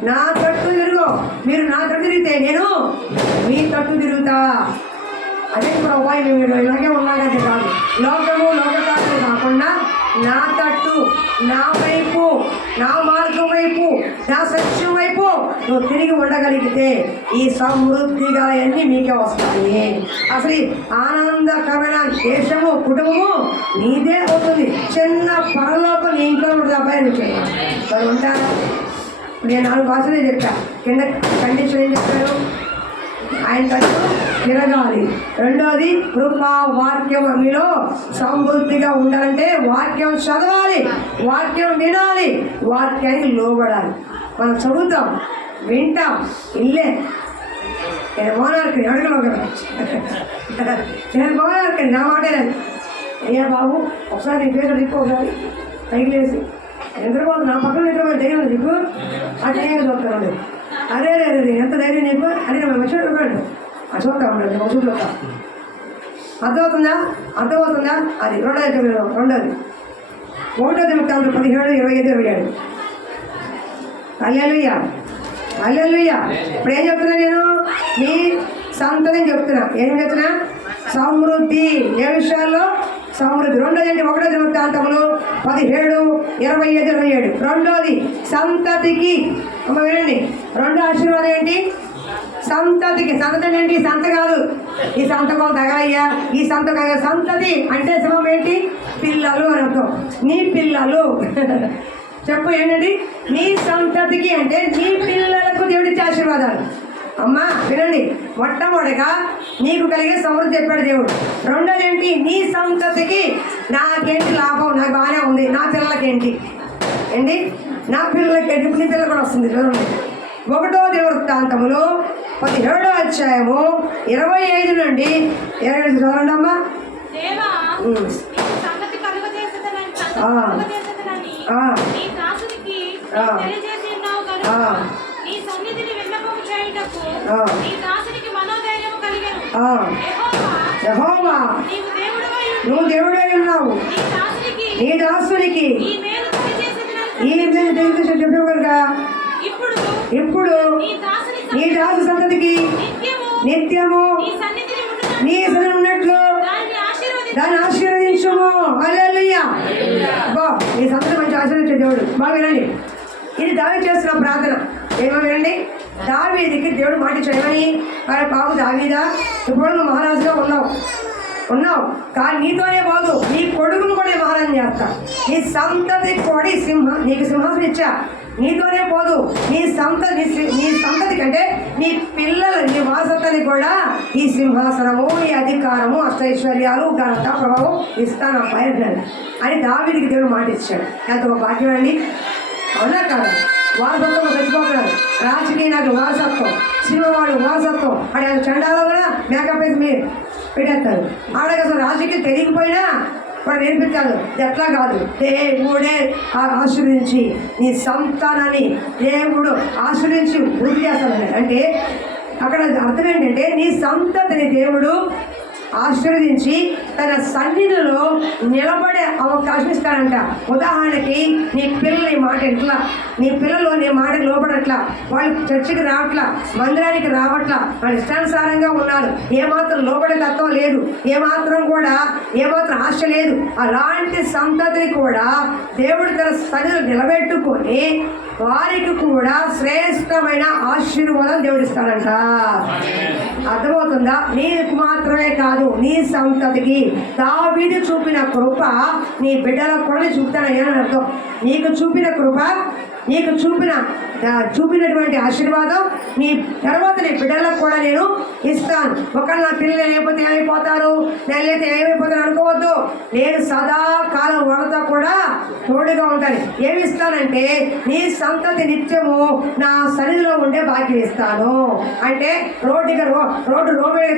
నా తట్టు తిరుగు. మీరు నా తట్టు తిరిగితే నేను మీ తట్టు తిరుగుతా. అదే ప్రభావ మీరు ఇలాగే ఉన్నాడంటే కాదు, లోకకాలం కాకుండా నా తట్టు, నా వైపు, నా మార్గం వైపు, నా సత్యం వైపు నువ్వు తిరిగి ఉండగలిగితే ఈ సమృద్ధిగా అన్నీ మీకే వస్తాయి. అసలు ఆనందకరమైన దేశము, కుటుంబము నీదే అవుతుంది. చిన్న పరలోపం నీ ఇంట్లో ఉంటుంది. అబ్బాయి నుంచి మరి ఉంటారా? నేను 4 భాషలే చెప్పా. కింద కండిషన్ ఏం చెప్పాను? ఆయన తట్టు తిరగాలి. రెండోది, కృపా వాక్యం మీలో సమృద్ధిగా ఉండాలంటే వాక్యం చదవాలి, వాక్యం వినాలి, వాక్యానికి లోబడాలి. మనం చదువుతాం, వింటాం, ఇల్లే. నేను మోనార్కి అడుగులో కదా, నేను మోనార్కి, నా మాటే లేదు. అయ్యా బాబు, ఒకసారి నీ పేరు దిక్కు, ఒకసారి పైకి లేసి నిద్రపోదు. నా పక్కన నిద్రపోయి ధైర్యం నీకు అంటే చూస్తాను. అరే ఎంత ధైర్యం నీకు అని నేను వచ్చినట్టు చూస్తా ఉండండి, చూస్తా. అర్థమవుతుందా? అది రెండోది 1 Timothy 17, 25, 27. హల్లెలూయా, హల్లెలూయా. ఇప్పుడు ఏం చెప్తున్నా నేను? మీ సంతతిని చెప్తున్నా. ఏం చెప్తున్నా? సమృద్ధి. ఏ విషయాల్లో? సమృద్ధి. రెండోది ఏంటి? 1 దినవృత్తాంతములు 17:25-27. రెండోది సంతతికి. అమ్మ వినండి, రెండో ఆశీర్వాదం ఏంటి? సంతతికి. సంతతి ఏంటి? సంత కాదు, ఈ సంతకం తగలయ్యా, ఈ సంతకం. సంతతి అంటే సమం ఏంటి? పిల్లలు అని అర్థం. నీ పిల్లలు చెప్పు ఏంటండి? నీ సంతతికి అంటే నీ పిల్లలకు దేవుడిచ్చే ఆశీర్వాదాలు. అమ్మా వినండి, మొట్టమొదటిగా నీకు కలిగే సమృద్ధి చెప్పాడు దేవుడు. రెండోది ఏంటి? నీ సంతతికి. నాకేంటి లాభం? నాకు బాగానే ఉంది, నా పిల్లలకేంటి ఏంటి? నా పిల్లలకేంటి? నీ పిల్లలు కూడా వస్తుంది. చూడండి, 1 దినవృత్తాంతములు 17:25 నుండి 27 చూడండి అమ్మా. యెహోవా నువ్వు దేవుడే ఉన్నావు, నీ దాసునికి ఈ చెప్పావు కనుక ఇప్పుడు నీ దాసు సంతతికి నిత్యము నీ సన్నిధిని ఉన్నట్లు దాన్ని ఆశీర్వదించుము. హల్లెలూయా. బా, నీ సంతతి మంచి ఆశీర్వదించే దేవుడు. బాగా వినండి, ఇది దావీదు చేస్తున్న ప్రార్థన. ఏమో వినండి, దావీదుకి దేవుడు మాట చేయమని. కానీ బాబు దావీదా, ఇప్పుడు నువ్వు మహారాజుగా ఉన్నావు కానీ నీతోనే పోదు, నీ కొడుకును కూడా మహారాజు చేస్తా. నీ సంతతి కూడా నీకు సింహాసనం ఇచ్చా, నీతోనే పోదు. నీ సంతతి కంటే నీ పిల్లలు, నీ వారసత్వానికి కూడా ఈ సింహాసనము, ఈ అధికారము, అష్టైశ్వర్యాలు, ఘనత, ప్రభావం ఇస్తాను ఆ పైన అని దావీదుకి దేవుడు మాట ఇచ్చాడు. ఎంత ఒక భాగ్యం అండి, అవునా కాదా? వారసత్వం చచ్చిపోతున్నాడు. రాజకీయ నాకు వారసత్వం, సినిమా వాడు వారసత్వం అని ఆయన చండాలో కూడా మేకప్ వేసి మీరు పెట్టేస్తారు. ఆడకి అసలు రాజకీయం తెలియకపోయినా వాడు నేర్పించాడు. ఎట్లా కాదు, దేవుడే ఆశీర్వదించి నీ సంతానాన్ని దేవుడు ఆశీర్వదించి వృద్ధి చేస్తాడు. అంటే అక్కడ అర్థం ఏంటంటే నీ సంతతిని దేవుడు ఆశీర్వదించి తన సన్నిధిలో నిలబడే అవకాశం ఇస్తాడంట. ఉదాహరణకి నీ పిల్లలు నీ మాట ఎట్లా, నీ పిల్లలు నీ మాటకి లోపడట్లా, వాళ్ళు చర్చికి రావట్లా, మందిరానికి రావట్లా, వాళ్ళు ఇష్టానుసారంగా ఉన్నారు, ఏమాత్రం లోపడే తత్వం లేదు, ఏమాత్రం ఆశ లేదు. అలాంటి సంతతిని కూడా దేవుడు తన సన్నిధిలో నిలబెట్టుకొని వారికి కూడా శ్రేష్టమైన ఆశీర్వాదం దేవుడిస్తాడంట. అర్థమవుతుందా? నీకు మాత్రమే కాదు, నీ సంతతికి. దావీదు చూపిన కృప నీ బిడ్డలకు కూడా చూపుతానయ్యా అని అర్థం. నీకు చూపిన కృప, నీకు చూపినటువంటి ఆశీర్వాదం నీ తర్వాత నీ బిడ్డలకు కూడా నేను ఇస్తాను. ఒకవేళ నా పిల్లలు లేకపోతే ఏమైపోతారు, నేను లేకపోతే ఏమైపోతాను అనుకోవద్దు. నేను సదాకాలం వాళ్ళతో కూడా తోడుగా ఉంటాను. ఏమి ఇస్తానంటే నీ సంతతి నిత్యము నా సన్నిధిలో ఉండే భాగ్యం ఇస్తాను. అంటే రోడ్డుగా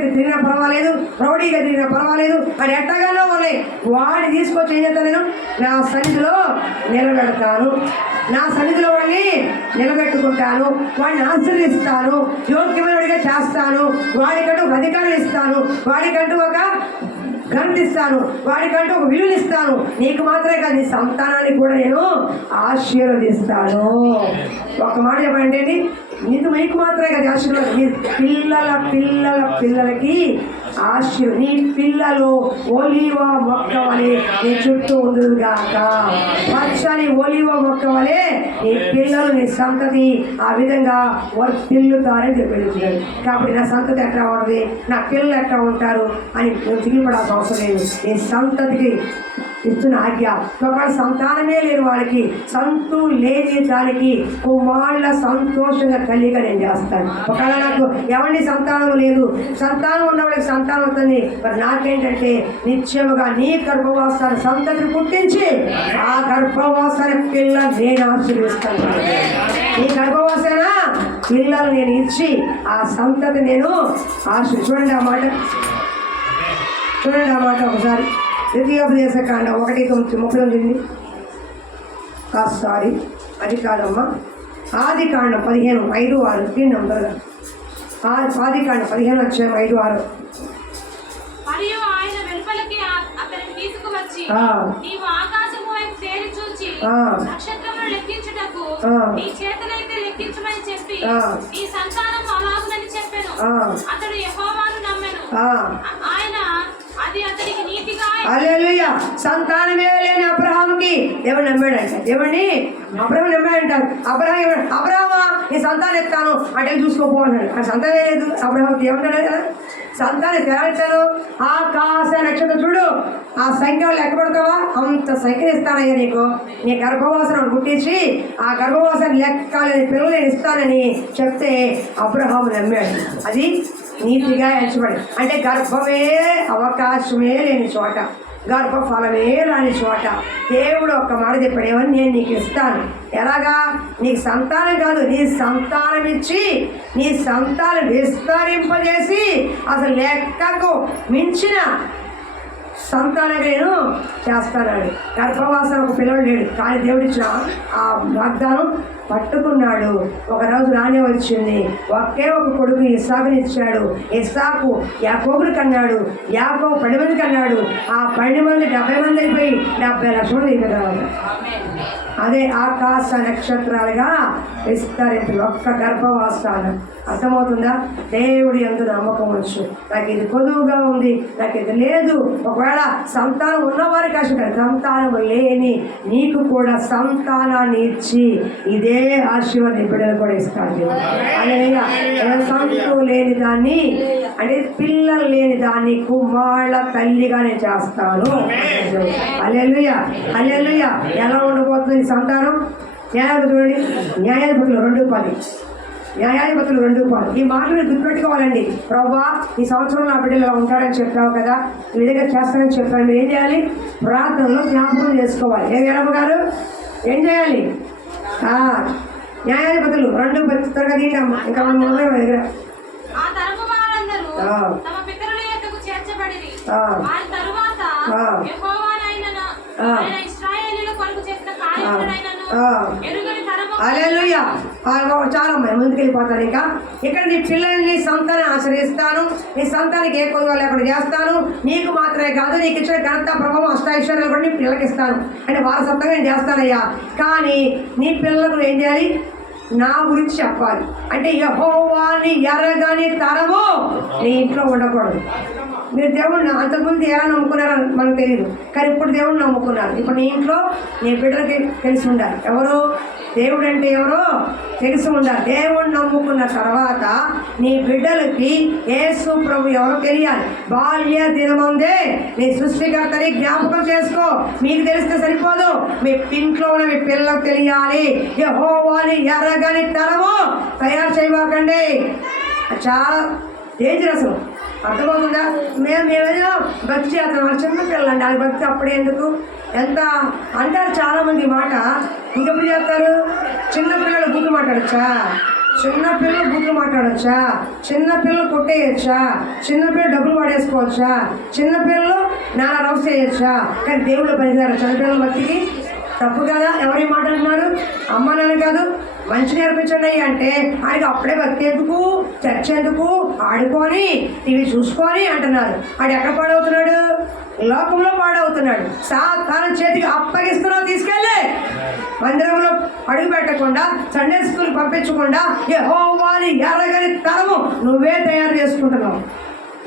తిరిగినా పర్వాలేదు, రౌడీగా తిరిగినా పర్వాలేదు, అది ఎట్టగానో ఉన్నాయి, వాడిని తీసుకొచ్చి ఏం చేస్తాను? నేను నా సన్నిధిలో నిలబెడతాను, నా సన్నిధిలో వాడిని నిలబెట్టుకుంటాను, వాడిని ఆశీర్వదిస్తాను, యోగ్యమైనడిగా చేస్తాను, వాడికంటూ ఒక అధికారం ఇస్తాను, వాడికంటూ ఒక ఘనత ఇస్తాను, వాడికంటూ ఒక విలువలు ఇస్తాను. నీకు మాత్రమే కాదు, నీ సంతానాన్ని కూడా నేను ఆశీర్వదిస్తాను. ఒక మాట చెప్పండి, నీకు మాత్రమే కదా ఆశీర్వాదం, నీ పిల్లలకి నీ పిల్లలు ఒలీవ మొక్క వలె నీ చుట్టూ ఉండుగాక. పచ్చని ఒలీవ మొక్క వలె నీ పిల్లలు, నీ సంతతి ఆ విధంగా వర్తిల్లుతారని చెప్పేది. కాబట్టి నా సంతతి ఎట్లా ఉంటుంది, నా పిల్లలు ఎట్లా ఉంటారు అని నువ్వు దిగుపడాల్సిన అవసరం లేదు. నీ సంతతికి ఇస్తున్న ఆజ్ఞ. ఒకవేళ సంతానమే లేని వాడికి, సంతు లేని దానికి కుమారుల సంతోషంగా కలిగిగా నేను చేస్తాను. ఒకవేళ నాకు ఎవరి సంతానం లేదు, సంతానం ఉన్నవాడికి సంతానం అవుతుంది, మరి నాకేంటంటే నిత్యముగా నీ గర్భవాసాన్ని సంతతిని పుట్టించి ఆ గర్భవాసాన్ని పిల్లలు నేను ఆశీర్వదిస్తాను. నీ గర్భవాసన పిల్లలు నేను ఇచ్చి ఆ సంతతి నేను చూడండి ఆ మాట ఒకసారి. ద్వితీయోపదేశకాండం 1:39. సారీ, అది కాదమ్మా, ఆదికాండం 15:5-6 నంబర్. ఆదికాండం 15:5-6. మరియు ఆయన వెలుపలికి అతనిని తీసుకువచ్చి, నీవు ఆకాశము వైపు తేరి చూచి నక్షత్రములను లెక్కించుటకు నీ చేతులైతే లెక్కించమని చెప్పి నీ సంతానం అలాగునని చెప్పెను. అతడు యెహోవాను నమ్మెను. ఆయన అది అతనికి నీతిగా హల్లెలూయా. సంతానమే లేని అబ్రహాముకి దేవుడు నమ్మాడంట. దేవుడిని అబ్రహాం నమ్మాడంటారు. అబ్రహామా నీ సంతానం ఎత్తాను అంటే చూసుకోపో అన్నాడు. ఆ సంతానం లేదు అబ్రహాంకి. ఏమంటాడు కదా, సంతానం తేడాను ఆకాశ నక్షత్రం చూడు, ఆ సంఖ్య లెక్క పెడతావా, అంత సంఖ్యను ఇస్తానయ్యా నీకు, నీ గర్భవాసన గుర్తించి ఆ గర్భవాసన లెక్క లేని పిల్లలు నేను ఇస్తానని చెప్తే అబ్రహాము నమ్మాడు. అది నీతిగా ఎంచబడి, అంటే గర్భమే అవకాశమే లేని చోట, గర్భఫలమే రాని చోట దేవుడు ఒక్క మాట చెప్పాడు, ఏమని, నేను నీకు ఇస్తాను. ఎలాగా? నీకు సంతానం కాదు, నీ సంతానం ఇచ్చి నీ సంతానం విస్తరింపజేసి అసలు లెక్కకు మించిన సంతానం నేను చేస్తానాడు. గర్భవాసన ఒక పిల్లడు లేడు, కానీ దేవుడు ఇచ్చిన ఆ వాగ్దానం పట్టుకున్నాడు. ఒకరోజు రానే వచ్చింది, ఒకే ఒక కొడుకు ఇస్సాకుని ఇచ్చాడు. ఇస్సాకు యాకోబుని కన్నాడు, యాకోబు 10 మంది కన్నాడు. ఆ 10 మంది 70 మంది అయిపోయి 70 లక్షల మంది అయిపోయారు. అదే ఆకాశ నక్షత్రాలుగా విస్తరింపు ఒక్క గర్భవాసాలు. అర్థమవుతుందా? దేవుడి యందు నమ్మకం వచ్చు. నాకు ఇది కొదువుగా ఉంది, నాకు ఇది లేదు. ఒకవేళ సంతానం ఉన్నవారికి ఆశించాడు, సంతానం లేని నీకు కూడా సంతానాన్ని ఇచ్చి ఇదే ఆశీర్వాదం బిడ్డలు కూడా ఇస్తాడు. అలాగే సంతానం లేని దాన్ని, అంటే పిల్లలు లేని దాన్ని కుమారుల తల్లిగా నేను చేస్తాను. హల్లెలూయా, హల్లెలూయా. ఎలా ఉండబోతుంది సంతానం? న్యాయాధిపతులు 2:10, న్యాయాధిపతులు 2:10. ఈ మాటలు గుర్తుపెట్టుకోవాలండి. ప్రభువా, ఈ సంవత్సరం నా బిడ్డలు ఇలా ఉంటారని చెప్పావు కదా, ఈ విధంగా చేస్తానని చెప్పాను. మీరు ఏం చేయాలి? ప్రార్థనలో జ్ఞాపకం చేసుకోవాలి. ఏ వీరమ్మ గారు ఏం చేయాలి? న్యాయాధిపతులు 2:10 త్వరగా తీయటమ్మా, ఇంకా మన మొదలై మన దగ్గర. ఆ తరము వారందరూ తమ పితరుల యొద్దకు చేర్చబడిరి. వారి తరువాత యెహోవానైనను ఆయన ఇశ్రాయేలీయుల కొరకు చేసిన కార్యములైనను ఎరుగని తరము. హల్లెలూయా. చాలా ముందుకు వెళ్ళిపోతాను. ఇంకా ఇక్కడ నీ పిల్లల్ని సంతానం ఆశ్రయిస్తాను, నీ సంతానికి ఏ కొనుగోలు లేకుండా చేస్తాను. నీకు మాత్రమే కాదు, నీకు ఇచ్చిన ఘనత ప్రభావం అష్టాైశ్వర్యాలు కూడా నీ పిల్లలకి ఇస్తాను. అంటే వారసత్వంగా నేను చేస్తానయ్యా. కానీ నీ పిల్లలకు ఏం చేయాలి? నా గురించి చెప్పాలి. అంటే యెహోవాని ఎరగని తరము నీ ఇంట్లో ఉండకూడదు. మీరు దేవుడిని అంతకుముందు ఎలా నమ్ముకున్నారో మనకు తెలియదు, కానీ ఇప్పుడు దేవుడిని నమ్ముకున్నారు. ఇప్పుడు నీ ఇంట్లో నీ బిడ్డలకి తెలిసి ఉండాలి ఎవరు దేవుడు అంటే ఎవరో తెలిసి ఉండాలి. దేవుడిని నమ్ముకున్న తర్వాత నీ బిడ్డలకి యేసు ప్రభు ఎవరో తెలియాలి. బాల్య దినమందే నీ సృష్టికర్తని జ్ఞాపకం చేసుకో. మీకు తెలిస్తే సరిపోదు, మీ ఇంట్లో ఉన్న మీ పిల్లలకు తెలియాలి. యెహోవాని ఎరగని తరము తయారు చేయబాకండి. చాలా డేంజరస్. అర్థమవుతుందా? మేమేదో భక్తి చేస్తాం, చిన్న పిల్లలు అండి, అది భక్తి అప్పుడే ఎందుకు ఎంత అంటారు చాలామంది మాట. ఇంకెప్పుడు చేస్తారు? చిన్నపిల్లలు బూతులు మాట్లాడచ్చా? చిన్నపిల్లలు బూతులు మాట్లాడచ్చా? చిన్నపిల్లలు కొట్టేయచ్చా? చిన్నపిల్లలు డబ్బులు వాడేసుకోవచ్చా? చిన్నపిల్లలు నానా రౌస్ చేయొచ్చా? కానీ దేవుళ్ళు పనిచేయాలి చిన్నపిల్లల భక్తికి. తప్పు కదా? ఎవరేం మాట్లాడుతున్నారు? అమ్మ నాన్న కాదు, మంచి నేర్పించండి అంటే ఆయనకి అప్పుడే భక్తి ఎందుకు, చర్చ ఎందుకు, ఆడుకొని టీవీ చూసుకొని అంటున్నారు. ఆడు ఎక్కడ పాడవుతున్నాడు? లోకంలో పాడవుతున్నాడు. సాతాను చేతికి అప్పగిస్తున్నావు, తీసుకెళ్ళి మందిరంలో అడుగు పెట్టకుండా, సండే స్కూల్ పంపించకుండా యెహోవాని ఎరగని తరము నువ్వే తయారు చేసుకుంటున్నావు.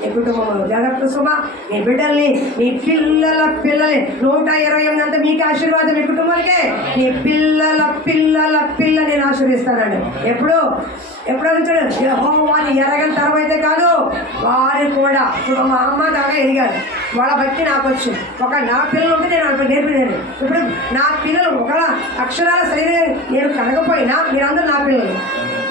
నీ కుటుంబంలో జాగ్రత్త సుమా. నీ బిడ్డల్ని, నీ పిల్లల పిల్లల్ని 128 అంతా మీకు ఆశీర్వాదం. మీ కుటుంబానికే నీ పిల్లల పిల్లల పిల్ల నేను ఆశీర్వదిస్తానండి. ఎప్పుడు అంటాడు? యెహోవాని ఎరగని తరం అయితే కాదు, వారు కూడా. ఇప్పుడు మా అమ్మ దాకా ఎదిగారు, వాళ్ళ బట్టి నాకు వచ్చు. ఒక నా పిల్లలు ఉంటే నేను వాళ్ళకి నేర్పినాను. ఇప్పుడు నా పిల్లలు ఒక అక్షరాల సరైన నేను కనకపోయినా మీరందరూ నా పిల్లలు.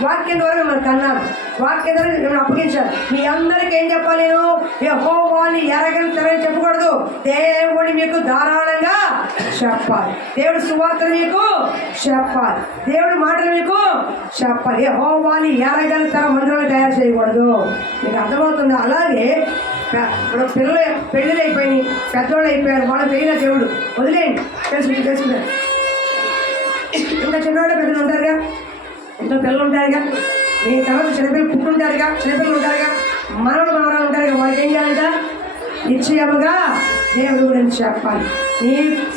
వాక్యం ద్వారా మిమ్మల్ని కన్నారు, వాక్యం ద్వారా మిమ్మల్ని అప్పగించారు. మీ అందరికీ ఏం చెప్పాలి? నేను యెహోవాని ఎరగని తరం చెప్పకూడదు, దేవుని మీకు ధారాళంగా చెప్పాలి. దేవుడి సువార్తలు మీకు చెప్పాలి, దేవుడి మాటలు మీకు చెప్పాలి. యెహోవాని ఎరగని తరం మందిరాలు తయారు చేయకూడదు. మీకు అర్థమవుతుంది? అలాగే ఇప్పుడు పిల్లలు పెళ్ళిళ్ళు అయిపోయినాయి, పెద్దవాళ్ళు అయిపోయారు, వాళ్ళు తెలియన దేవుడు వదిలేయండి, తెలుసుకుంటారు. ఇంకా చిన్నవాళ్ళు పెద్దలు ఉంటారుగా, ఇంట్లో పిల్లలు ఉంటారుగా, మీ తర్వాత చిన్నపిల్లలు పుట్టుంటారుగా, చిన్నపిల్లలు ఉంటారుగా, మనవరాలు ఉంటారుగా. వాళ్ళకి ఏం చేయాలంట? నిశ్చయముగా దేవుడి గురించి చెప్పాలి.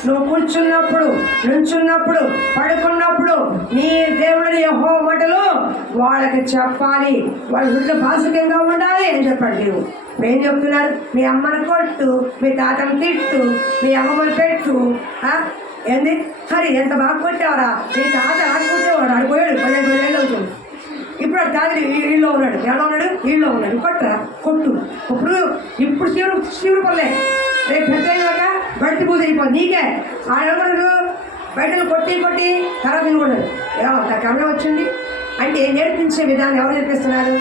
నువ్వు కూర్చున్నప్పుడు, నుంచున్నప్పుడు, పడుకున్నప్పుడు నీ దేవుడిని యెహోవా మాటలు వాళ్ళకి చెప్పాలి. వాళ్ళ ఇంట్లో భాషకంగా ఉండాలి అని చెప్పాడు దేవుడు. ఏం చెప్తున్నారు? మీ అమ్మని కొట్టు, మీ తాతను తిట్టు, మీ అమ్మమ్మని పెట్టు. ఏంది సరే ఎంత బాగా కొట్టావరా, నీ తాత ఆడుకుంటేవాడు, ఆడిపోయాడు 15 ఏళ్ళు అవుతుంది. ఇప్పుడు తాత ఇళ్ళలో ఉన్నాడు, ఎలా ఉన్నాడు? ఇళ్ళలో ఉన్నాడు. కొట్టరా, కొట్టు. ఇప్పుడు శివుడు పల్లె, రేపు పెద్ద అయ్యాక బయట పూజ అయిపోయింది నీకే. ఆడవాడు బయటలు కొట్టి తర్వాత తినకూడదు. అంత కమలం వచ్చింది అంటే నేర్పించే విధానం ఎవరు నేర్పిస్తున్నారు?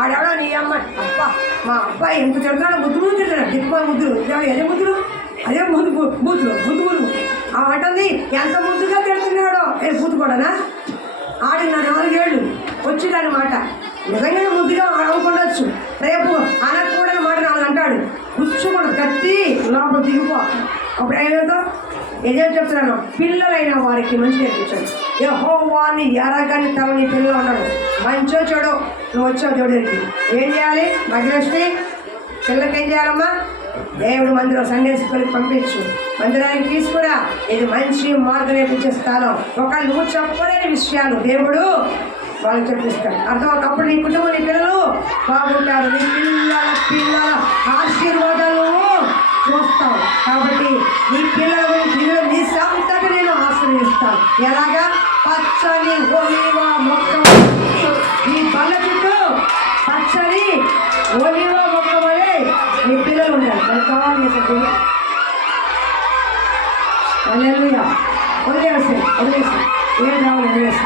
ఆడెవడో నీ అమ్మ అబ్బా మా అబ్బాయి ఎంత తిడుతున్నాడు, ముద్దులు తింటున్నాడు, దిక్కుమా ముద్దులు, అదే ముద్దులు, అదే ముద్దులు ఆ అంటుంది. ఎంత ముద్దుగా తిడుతున్నాడో పూతు కూడానా? ఆడిన 4 ఏళ్ళు వచ్చిందన్నమాట. నిజంగానే ముద్దుగా అవ్వకుండొచ్చు, రేపు అనకూడని మాట 4 అంటాడు. కూర్చోకుండా కత్తి లోపల దిగిపో. అప్పుడు ఏదో ఏదో చెప్తున్నాను, పిల్లలైన వారికి మంచి నేర్పించాడు. యెహోవాని ఎరగని తలని పిల్లలు ఉన్నాడు. మంచో చెడు నువ్వు వచ్చావు దేవుడికి ఏం చేయాలి? భాగ్యలక్ష్మి పిల్లలకి ఏం చేయాలమ్మా? దేవుడు మందిరం సండే స్కూల్కి పంపించు, మందిరానికి తీసుకురా. ఇది మంచి మార్గం నేర్పించే స్థలం. ఒకళ్ళు నువ్వు చెప్పలేని విషయాలు దేవుడు వాళ్ళకి చెప్పిస్తాడు. అర్థమవుతుంది. నీ కుటుంబం, నీ పిల్లలు బాగుంటారు. నీ పిల్లల ఆశీర్వాదాలు చూస్తావు. కాబట్టి నీ పిల్లల నీ సంతటి నేను ఆశ్రయిస్తాను. ఎలాగా? పచ్చని ఒలివ మొక్క, నీ పళ్ళ చుట్టూ పచ్చని ఒలివ మొక్క వలె నీ పిల్లలు ఉండాలి. వాళ్ళు కావాలి వదిలేసి ఏం కావాలి వదిలేసి.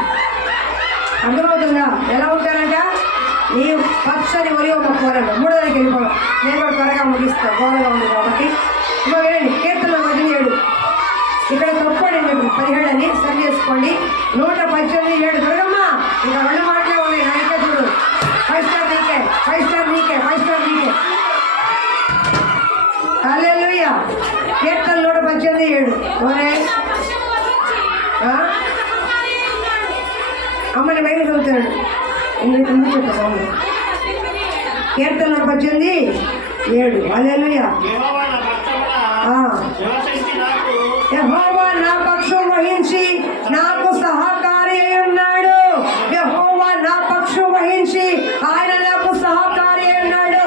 అర్థమవుతుందా? ఎలా ఉంటారంట? నీ పచ్చని ఒలివ మొక్క వలె. 3వ వెళ్ళిపోవడం నేను కూడా త్వరగా ముగిస్తాను, ఘోరంగా ఉంది కాబట్టి. ఇంకా వేయండి. కీర్తన 17 ఇక్కడ తప్పండి, మీకు 17 అని సరి చేసుకోండి. 118 7 దొరకమ్మా. ఇంకా 2 మాటలే ఉన్నాయి. నా ఇంకా చూడు, 5 స్టార్ నీకే, 5 స్టార్ నీకే, 5 స్టార్ నీకే. హల్లెలూయా. కీర్తన 118 7 అమ్మని బయట చదువుతాడు. ఎందుకు చెప్తాను? కీర్తన 118 7. హల్లెలూయా. యెహోవా నా పక్షం వహించి నాకు సహకారి అయి ఉన్నాడు. యెహోవా నా పక్షం వహించి ఆయన నాకు సహకారి అయి ఉన్నాడు.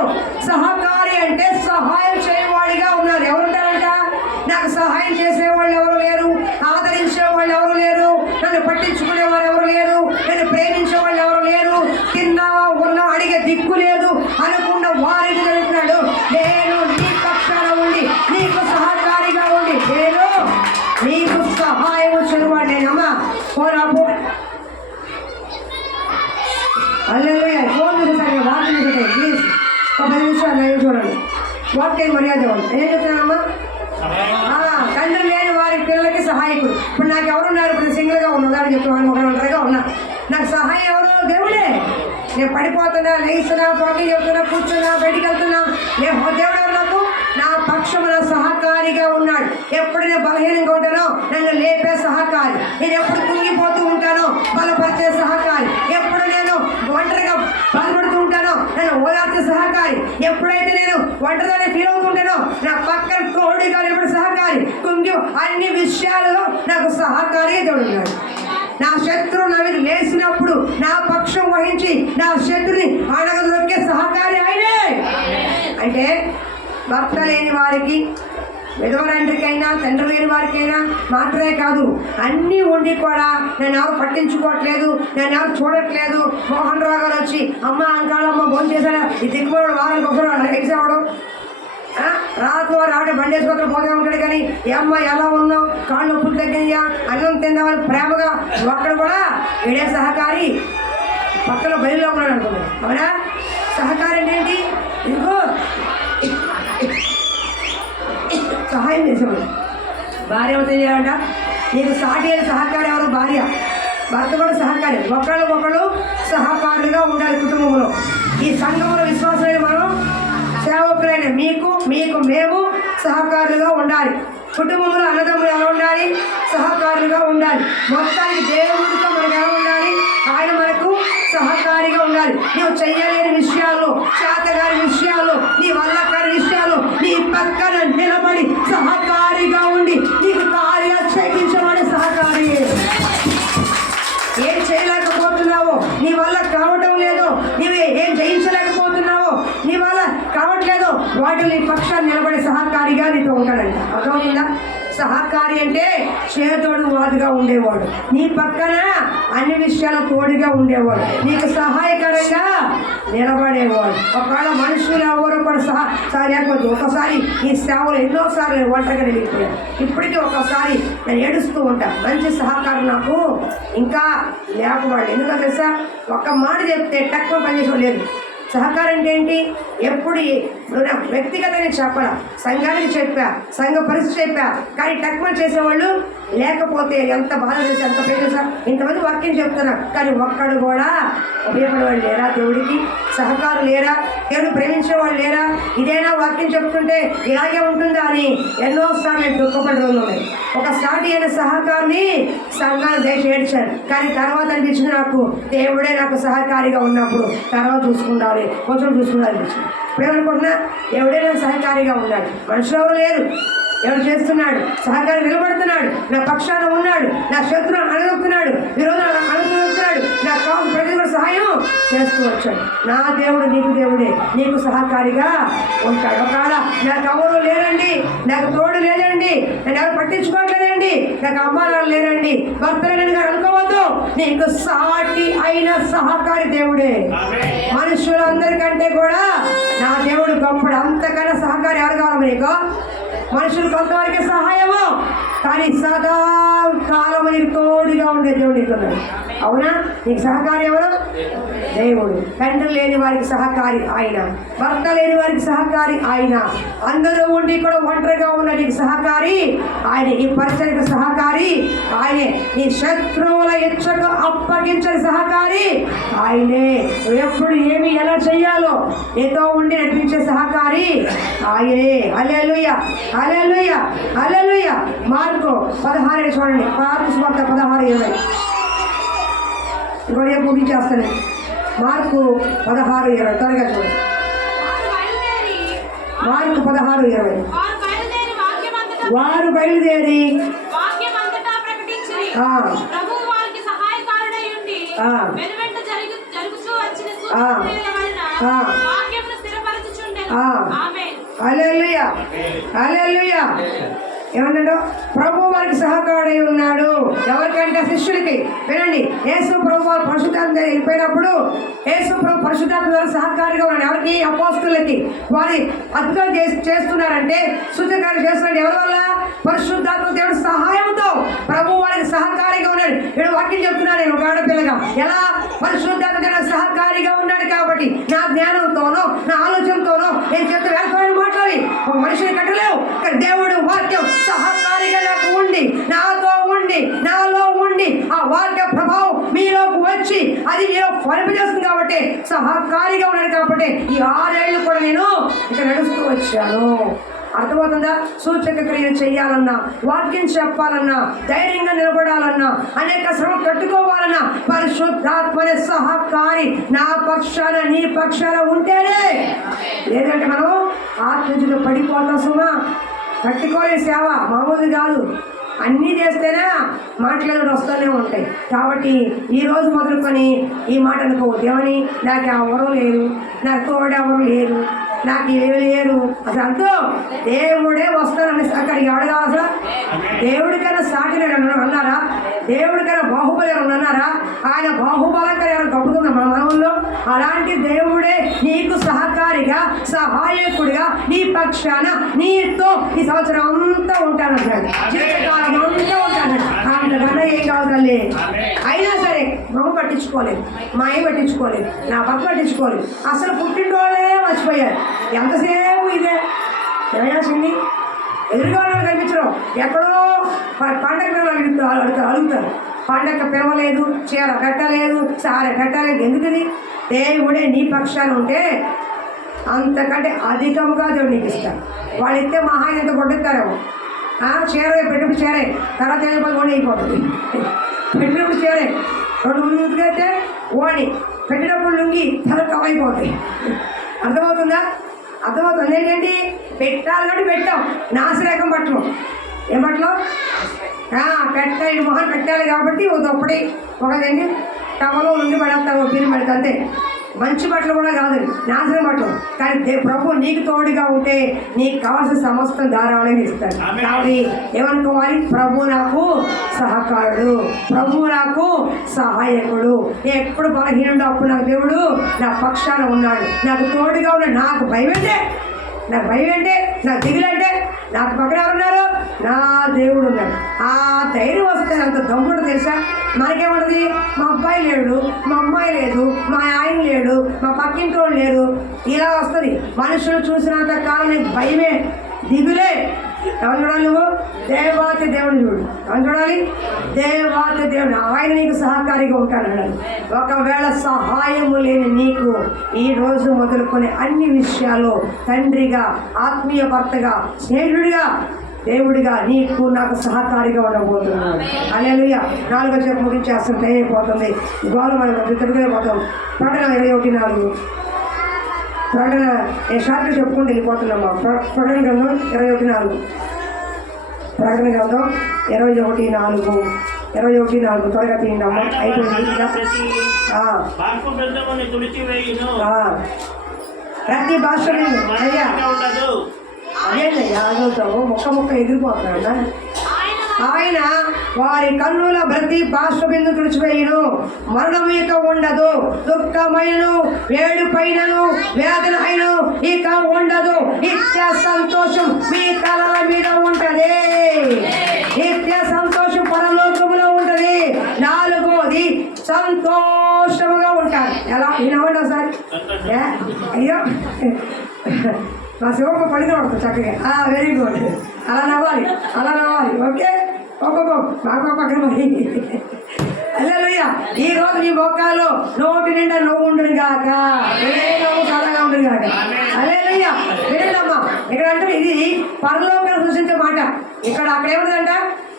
సహకారి అంటే సహాయం చేయవాడిగా ఉన్నారు. ఎవరుంటారంట? నాకు సహాయం చేసేవాళ్ళు ఎవరు లేరు, ఆదరించే వాళ్ళు ఎవరు లేరు, నన్ను పట్టించుకునే వారు ఎవరు లేరు, నన్ను ప్రేమించే వాళ్ళు ఎవరు లేరు, తిన్నా ఉన్నా అడిగే దిక్కు లేదు అనుకున్న వారిని జరుగుతున్నాడు. నేను నీ పక్షాన ఉండి నీకు సహకారిగా ఉండి నేను నీకు సహాయం చెరువాడు. నేనమ్మా పోరాపు అల్లెలుయ్య. ఫోన్ చూసేసాను, వార్తలు చూసేసాను. ప్లీజ్ ఒక 10 నిమిషాలు నేను చూడండి. వాక్యం మర్యాద ఏం చెప్తున్నానమ్మా? తండ్రి లేని వారి పిల్లలకి సహాయకుడు. ఇప్పుడు నాకు ఎవరున్నారు? ఇప్పుడు సింగిల్గా ఉన్నదాన్ని చెప్తున్నాను, ఒక ఒంటరిగా ఉన్నా. నాకు సహాయం ఎవరు? దేవుడే. నేను పడిపోతున్నా, లేస్తున్నా, పక్కకి చెప్తున్నా, కూర్చున్నా, బయటికి వెళ్తున్నా, దేవుడు ఎవరు నాకు? నా పక్షమున సహకారిగా ఉన్నాడు. ఎప్పుడు నేను బలహీనంగా ఉంటానో నన్ను లేపే సహకారి, నేను ఎప్పుడు కుంగిపోతూ ఉంటానో బలపరిచే సహకారి, ఎప్పుడు నేను ఒంటరిగా బాధపడుతూ ఉంటానో నన్ను ఓదార్చే సహకారి, ఎప్పుడైతే నేను ఒంటరిగానే ఫీల్ అవుతుంటానో నా పక్కన తోడుగా నిలబడే సహకారి, కుంగి అన్ని విషయాలలో నాకు సహకారిగా తోడున్నాడు. నా శత్రువు నా మీద లేచినప్పుడు నా పక్షం వహించి నా శత్రుని అడగదొక్కే సహకారి ఆయనే. అంటే భర్త లేని వారికి, విధవరాండ్రికైనా, తండ్రి లేని వారికైనా మాత్రమే కాదు, అన్నీ ఉండి కూడా నేను ఎవరు పట్టించుకోవట్లేదు, నేను ఎవరు చూడట్లేదు. మోహన్ రావు గారు వచ్చి అమ్మ అంకాలమ్మ భోజనం చేశారా, ఈ దిక్కుబడి వారానికి ఒకరు ఎగ్జామ్ అవడం, రాత్రి వారు ఆవిడ బండి వేసుకొని పోతూ ఉంటాడు. కానీ ఏమ్మా ఎలా ఉన్నావు, కాళ్ళు నొప్పులు తగ్గినాయా, అన్నం తిందామని ప్రేమగా ఒక్కడ కూడా వీడే సహకారి. పక్కన బయలులో ఉన్నాడు అనుకున్నాడు. అవునా? సహకారి అంటే ఏంటి? ఇదిగో సహాయం చేసేవాడు. భార్య ఏమో చేయాలంట, నీకు సాటి అయిన సహకారి ఎవరు? భార్య. భర్త కూడా సహకారి. ఒకళ్ళు సహకారులుగా ఉండాలి కుటుంబంలో. ఈ సంఘంలో విశ్వాసమైన మనం సేవకులైన మీకు మేము సహకారులుగా ఉండాలి. కుటుంబంలో అన్నదమ్ములు ఎలా ఉండాలి? సహకారులుగా ఉండాలి. మొత్తానికి దేవుడితో మనకు ఎలా ఉండాలి? ఆయన మనకు సహకారిగా ఉండాలి. నువ్వు చెయ్యలేని విషయాలు, చేతగారి విషయాలు, నీ వల్ల కాని విషయాలు నీ పక్కన నిలబడి సహకారిగా ఉండి సాటి నీ పక్షాన్ని నిలబడే సహకారిగా నీతో ఉంటాడంట. అర్థమవుతుందా? సహకారి అంటే చేదోడు వాదుగా ఉండేవాడు, నీ పక్కన అన్ని విషయాల తోడుగా ఉండేవాడు, నీకు సహాయకరంగా నిలబడేవాడు. ఒకవేళ మనుషులు ఎవరు కూడా లేకపోతే ఒకసారి ఈ సేవలు ఎన్నోసార్లు ఒంటరిగా వెళ్ళిపోయాను. ఇప్పటికీ ఒకసారి నేను ఏడుస్తూ ఉంటాను. మంచి సహకారం నాకు ఇంకా లేకపోవాలి. ఎందుకంటే సార్ ఒక మాట చెప్తే తక్కువ పనిచేసేవాడు లేదు. సహకారం అంటే ఏంటి? ఎప్పుడు వ్యక్తిగతంగా చెప్పాల, సంఘానికి చెప్పా, సంఘ పరిస్థితి చెప్పా, కానీ తక్కువ చేసేవాళ్ళు లేకపోతే ఎంత బాధ చేసి ఎంత ప్రేమ. ఇంతమంది వాక్యం చెప్తున్నా కానీ ఒక్కడు కూడా ఉపయోగపడేవాళ్ళు లేరా? దేవుడికి సహకారం లేరా? దేవుడు ప్రేమించేవాళ్ళు లేరా? ఇదేనా వాక్యం చెప్తుంటే ఇలాగే ఉంటుందా అని ఎన్నోసార్లు నేను దుఃఖపడే రోజులు ఉన్నాయి. ఒక సాటి అయిన సహకారిని సంఘాన్ని దయచేసి ఏడ్చాను, కానీ తర్వాత అనిపించింది నాకు దేవుడే నాకు సహకారిగా ఉన్నప్పుడు తర్వాత చూసుకుండాలి, కొంచెం చూసుకుండాలి అనిపించింది. ఇప్పుడు ఏమనుకుంటున్నా? దేవుడే నాకు సహకారిగా ఉన్నాడు, మనుషులు ఎవరు లేరు, ఎవరు చేస్తున్నాడు, సహకారం నిలబడుతున్నాడు, నా పక్షాన ఉన్నాడు, నా శత్రువును అణగొక్కుతున్నాడు, ఈరోజు అణగొక్కుతున్నాడు, నాకు కావాలి ప్రతి కూడా సహాయం చేస్తూ వచ్చాడు. నా దేవుడు నీకు దేవుడే, నీకు సహకారిగా ఉంటాడు. ఒకవేళ నాకు ఎవరు లేరండి, నాకు తోడు లేదండి, నేను ఎవరు పట్టించుకోవట్లేదండి, నాకు అమ్మానాలు లేరండి, భర్త లేదని అనుకోవద్దు. నీకు సాటి అయిన సహకారి దేవుడే. మనుషులందరికంటే కూడా నా దేవుడు గొప్పడు. అంతకన్నా సహకారి ఎవరు కావాలి నీకు? మనుషులు కొంతవరకే సహాయము, కానీ సదా కాలం నీకు తోడుగా ఉండే దేవుడు నీకున్నాడు. అవునా? నీకు సహకారి ఎవరు? దేవుడు. తండ్రి లేని వారికి సహకారి ఆయన, భర్త లేని వారికి సహకారి ఆయన, అందరూ ఉండి కూడా ఒంటరిగా ఉన్న నీకు సహకారి ఆయన, ఈ పరిచయకు సహకారి ఆయనే, నీ శత్రువుల ఇచ్చకు అప్పగించని సహకారి ఆయనే, ఎప్పుడు ఏమి ఎలా చెయ్యాలో నీతో ఉండి నడిపించే సహకారి ఆయనే. హల్లెలూయా, హల్లెలూయా, హల్లెలూయా. మార్కు 16 చూడండి, 16:20 ఇంకోటి ముగించేస్తాను. మార్కు 16:20 త్వరగా చూడండి. మార్కు 16:20 వారు బయలుదేరి హల్లెలూయా, హల్లెలూయా. ఏమన్నాడు? ప్రభు వారికి సహకారుడై ఉన్నాడు. ఎవరికంటే శిష్యుడికి. వినండి, యేసు ప్రభు వారు పరిశుద్ధాత్మ వెళ్ళిపోయినప్పుడు యేసు ప్రభు పరిశుద్ధాత్మ ద్వారా సహకారిగా ఉన్నాడు. ఎవరికి? అపోస్తులకి. వారి అద్భుతం చేస్తున్నారంటే, సూచకాలు చేస్తున్నాడు ఎవరి వల్ల? పరిశుద్ధాత్మ దేవుడి సహాయంతో ప్రభు వారికి సహకారిగా ఉన్నాడు. వీడు వాక్యం చెప్తున్నాడు నేను ఒక ఆడపిల్లగా. ఎలా? పరిశుద్ధాత్మ దేవుడు సహకారిగా ఉన్నాడు కాబట్టి నా జ్ఞానంతోనో నా ఆలోచనతోనో నేను చెప్తే వ్యర్థమైన మాట్లాడి ఒక మనిషిని కట్టలేవు. కానీ దేవుడు వాక్యం సహకారిగా నాకు ఉండి, నాతో ఉండి, నాలో ఉండి ఆ వాక్య ప్రభావం మీలోకి వచ్చి అది మీలో ఫలింపజేస్తుంది కాబట్టి సహకారిగా ఉన్నాడు. కాబట్టి ఈ 6 ఏళ్ళు కూడా నేను ఇక్కడ నడుస్తూ వచ్చాను. అర్థమవుతుందా? సూచక క్రియలు చేయాలన్నా, వాక్యం చెప్పాలన్నా, ధైర్యంగా నిలబడాలన్నా, అనేక శ్రమ కట్టుకోవాలన్నా పరిశుద్ధాత్మనే సహకారి నా పక్షాన నీ పక్షాన ఉంటేనే. లేదంటే మనం ఆత్మజుగా పడిపోతాం. సుమా కట్టుకోలే సేవ మామూలు కాదు. అన్నీ చేస్తేనే మాట్లాడి వస్తూనే ఉంటాయి. కాబట్టి ఈరోజు మొదలుకొని ఈ మాట అనుకోవద్దు. ఏమని? నాకు ఎవరు లేరు, నాకు తోడెవరు లేరు, నాకు ఇవి లేరు. అసలు అంటూ దేవుడే వస్తానని అక్కడికి ఎవడు కావాల్సిన? దేవుడికైనా సాటిన అన్నారా? దేవుడికైనా బాహుబలి అన్నారా? ఆయన బాహుబలంగా ఎవరు గొప్పతుందా మన మనవుల్లో? అలాంటి దేవుడే నీకు సహకారిగా, సహాయకుడిగా, నీ పక్షాన నీతో ఈ సంవత్సరం అంతా ఉంటానంటాడు. జీవితకాలం అంతా ఉంటానంట. అంతకన్నా ఏం కావాలి? అయినా సరే మమ్మ పట్టించుకోలేదు, మా అయ్య పట్టించుకోలేదు, నా పక్క పట్టించుకోలేదు. అసలు పుట్టినరోళ్ళే మర్చిపోయారు. ఎంతసేపు ఇదే ఏమైనా ఎదురుగా వాళ్ళు కనిపించడం. ఎక్కడో పండగ పిల్లలు అడుగుతారు. పండగ పిలవలేదు, చీర కట్టలేదు, సార కట్టలేదు. ఎందుకని? దేవుడే నీ పక్షాలు ఉంటే అంతకంటే అధికంగా దేవుడు నీకు ఇస్తాడు. వాళ్ళు ఇస్తే మహా ఎంత కొట్టుతారేమో. చీర పెట్టినప్పుడు చీరే, తర్వాత వెళ్ళిపోయి ఓడి అయిపోతుంది. పెట్టినప్పుడు చీరే 2 ముందుకు అయితే ఓడి, పెట్టినప్పుడు లుంగి తల కవైపోతాయి. అర్థమవుతుందా? అర్థమవుతుంది. ఏంటండి? పెట్టాలి కాబట్టి పెట్టాం. నాసిరకం పట్టలు ఏం పట్టలు పెట్టాలి, మొహం పెట్టాలి కాబట్టి ఒకటి ఒకటండి టవలో నుండి పడేస్తాము, పిరి పడితే అంతే. మంచి బట్టలు కూడా కాదు, నాశనం బట్టలు. కానీ ప్రభు నీకు తోడుగా ఉంటే నీకు కావాల్సిన సమస్తం ధారాళంగా ఇస్తాడు. కాబట్టి ఏమనుకోవాలి, ప్రభు నాకు సహకారుడు, ప్రభు నాకు సహాయకుడు. నేను ఎప్పుడు బలహీనుడు, అప్పుడు నాకు దేవుడు నా పక్షాన ఉన్నాడు, నాకు తోడుగా ఉన్నాడు. నాకు భయం అంటే నాకు దిగులంటే నాకు పక్కన ఎవరున్నారు, నా దేవుడు ఉన్నాడు. ఆ ధైర్యం వస్తే అంత దమ్ముడు తెలుసా. మనకేమన్నది, మా అబ్బాయి లేడు, మా అమ్మాయి లేదు, మా ఆయన లేడు, మా పక్కింటి వాళ్ళు లేరు, ఇలా వస్తుంది. మనుషులు చూసినంత కాలం నీకు భయమే, దిగులే. ఎవరు చూడాలి నువ్వు? దేవాతి దేవుని చూడు. ఎవరు చూడాలి? దేవాతి దేవుడు. ఆయన నీకు సహకారిగా ఉంటాడు. ఒకవేళ సహాయము లేని నీకు ఈ రోజు మొదలుకొని అన్ని విషయాల్లో తండ్రిగా, ఆత్మీయ భర్తగా, స్నేహితుడిగా, దేవుడిగా నీకు నాకు సహకారిగా ఉండబోతున్నాను. హల్లెలూయా. 4వ చెప్పు ముగించి అసలు టైం అయిపోతుంది. ఇవాళ మనం తిరుగుపోతాం. ప్రకటన 21:4. ప్రకటన షార్ట్గా చెప్పుకుంటూ వెళ్ళిపోతున్నామా. ప్రకటన గ్రంథం 21:4. ప్రకటన గ్రంథం 21:4 త్వరగా తీయండమ్మా. అయిపోయింది. ప్రతి భాష అయ్యా అదేంటయ్యా అడుగుతావు, మొక్క ఎగిరిపోతున్నాడా. ఆయన వారి కన్నుల ప్రతి భాష బిందు తుడిచివేయును, మరణం ఇక ఉండదు, దుఃఖమైనను ఏడుపైనను వేదన అయిన ఇక ఉండదు, నిత్య సంతోషం మీ కళల మీద ఉంటది, నిత్య సంతోషం పరలోకములో ఉంటది. 4వది సంతోషముగా ఉంటారు. ఎలా వినవండి సార్? అయ్యో నా శివప్ప పడిన పడుతుంది చక్కగా. Very good. అలా నవ్వాలి. ఓకే. బాగా పక్కన మరి. హల్లెలూయా. ఈ రోజు నీ మొక్కలు నోటి నిండా నవ్వు ఉండును గాక, నవ్వు సరదాగా ఉండును గాక. హల్లెలూయా. వినండమ్మా, ఇక్కడ అంటే ఇది పరలోకాన్ని సూచించే మాట. అక్కడ ఏముంటుందంట,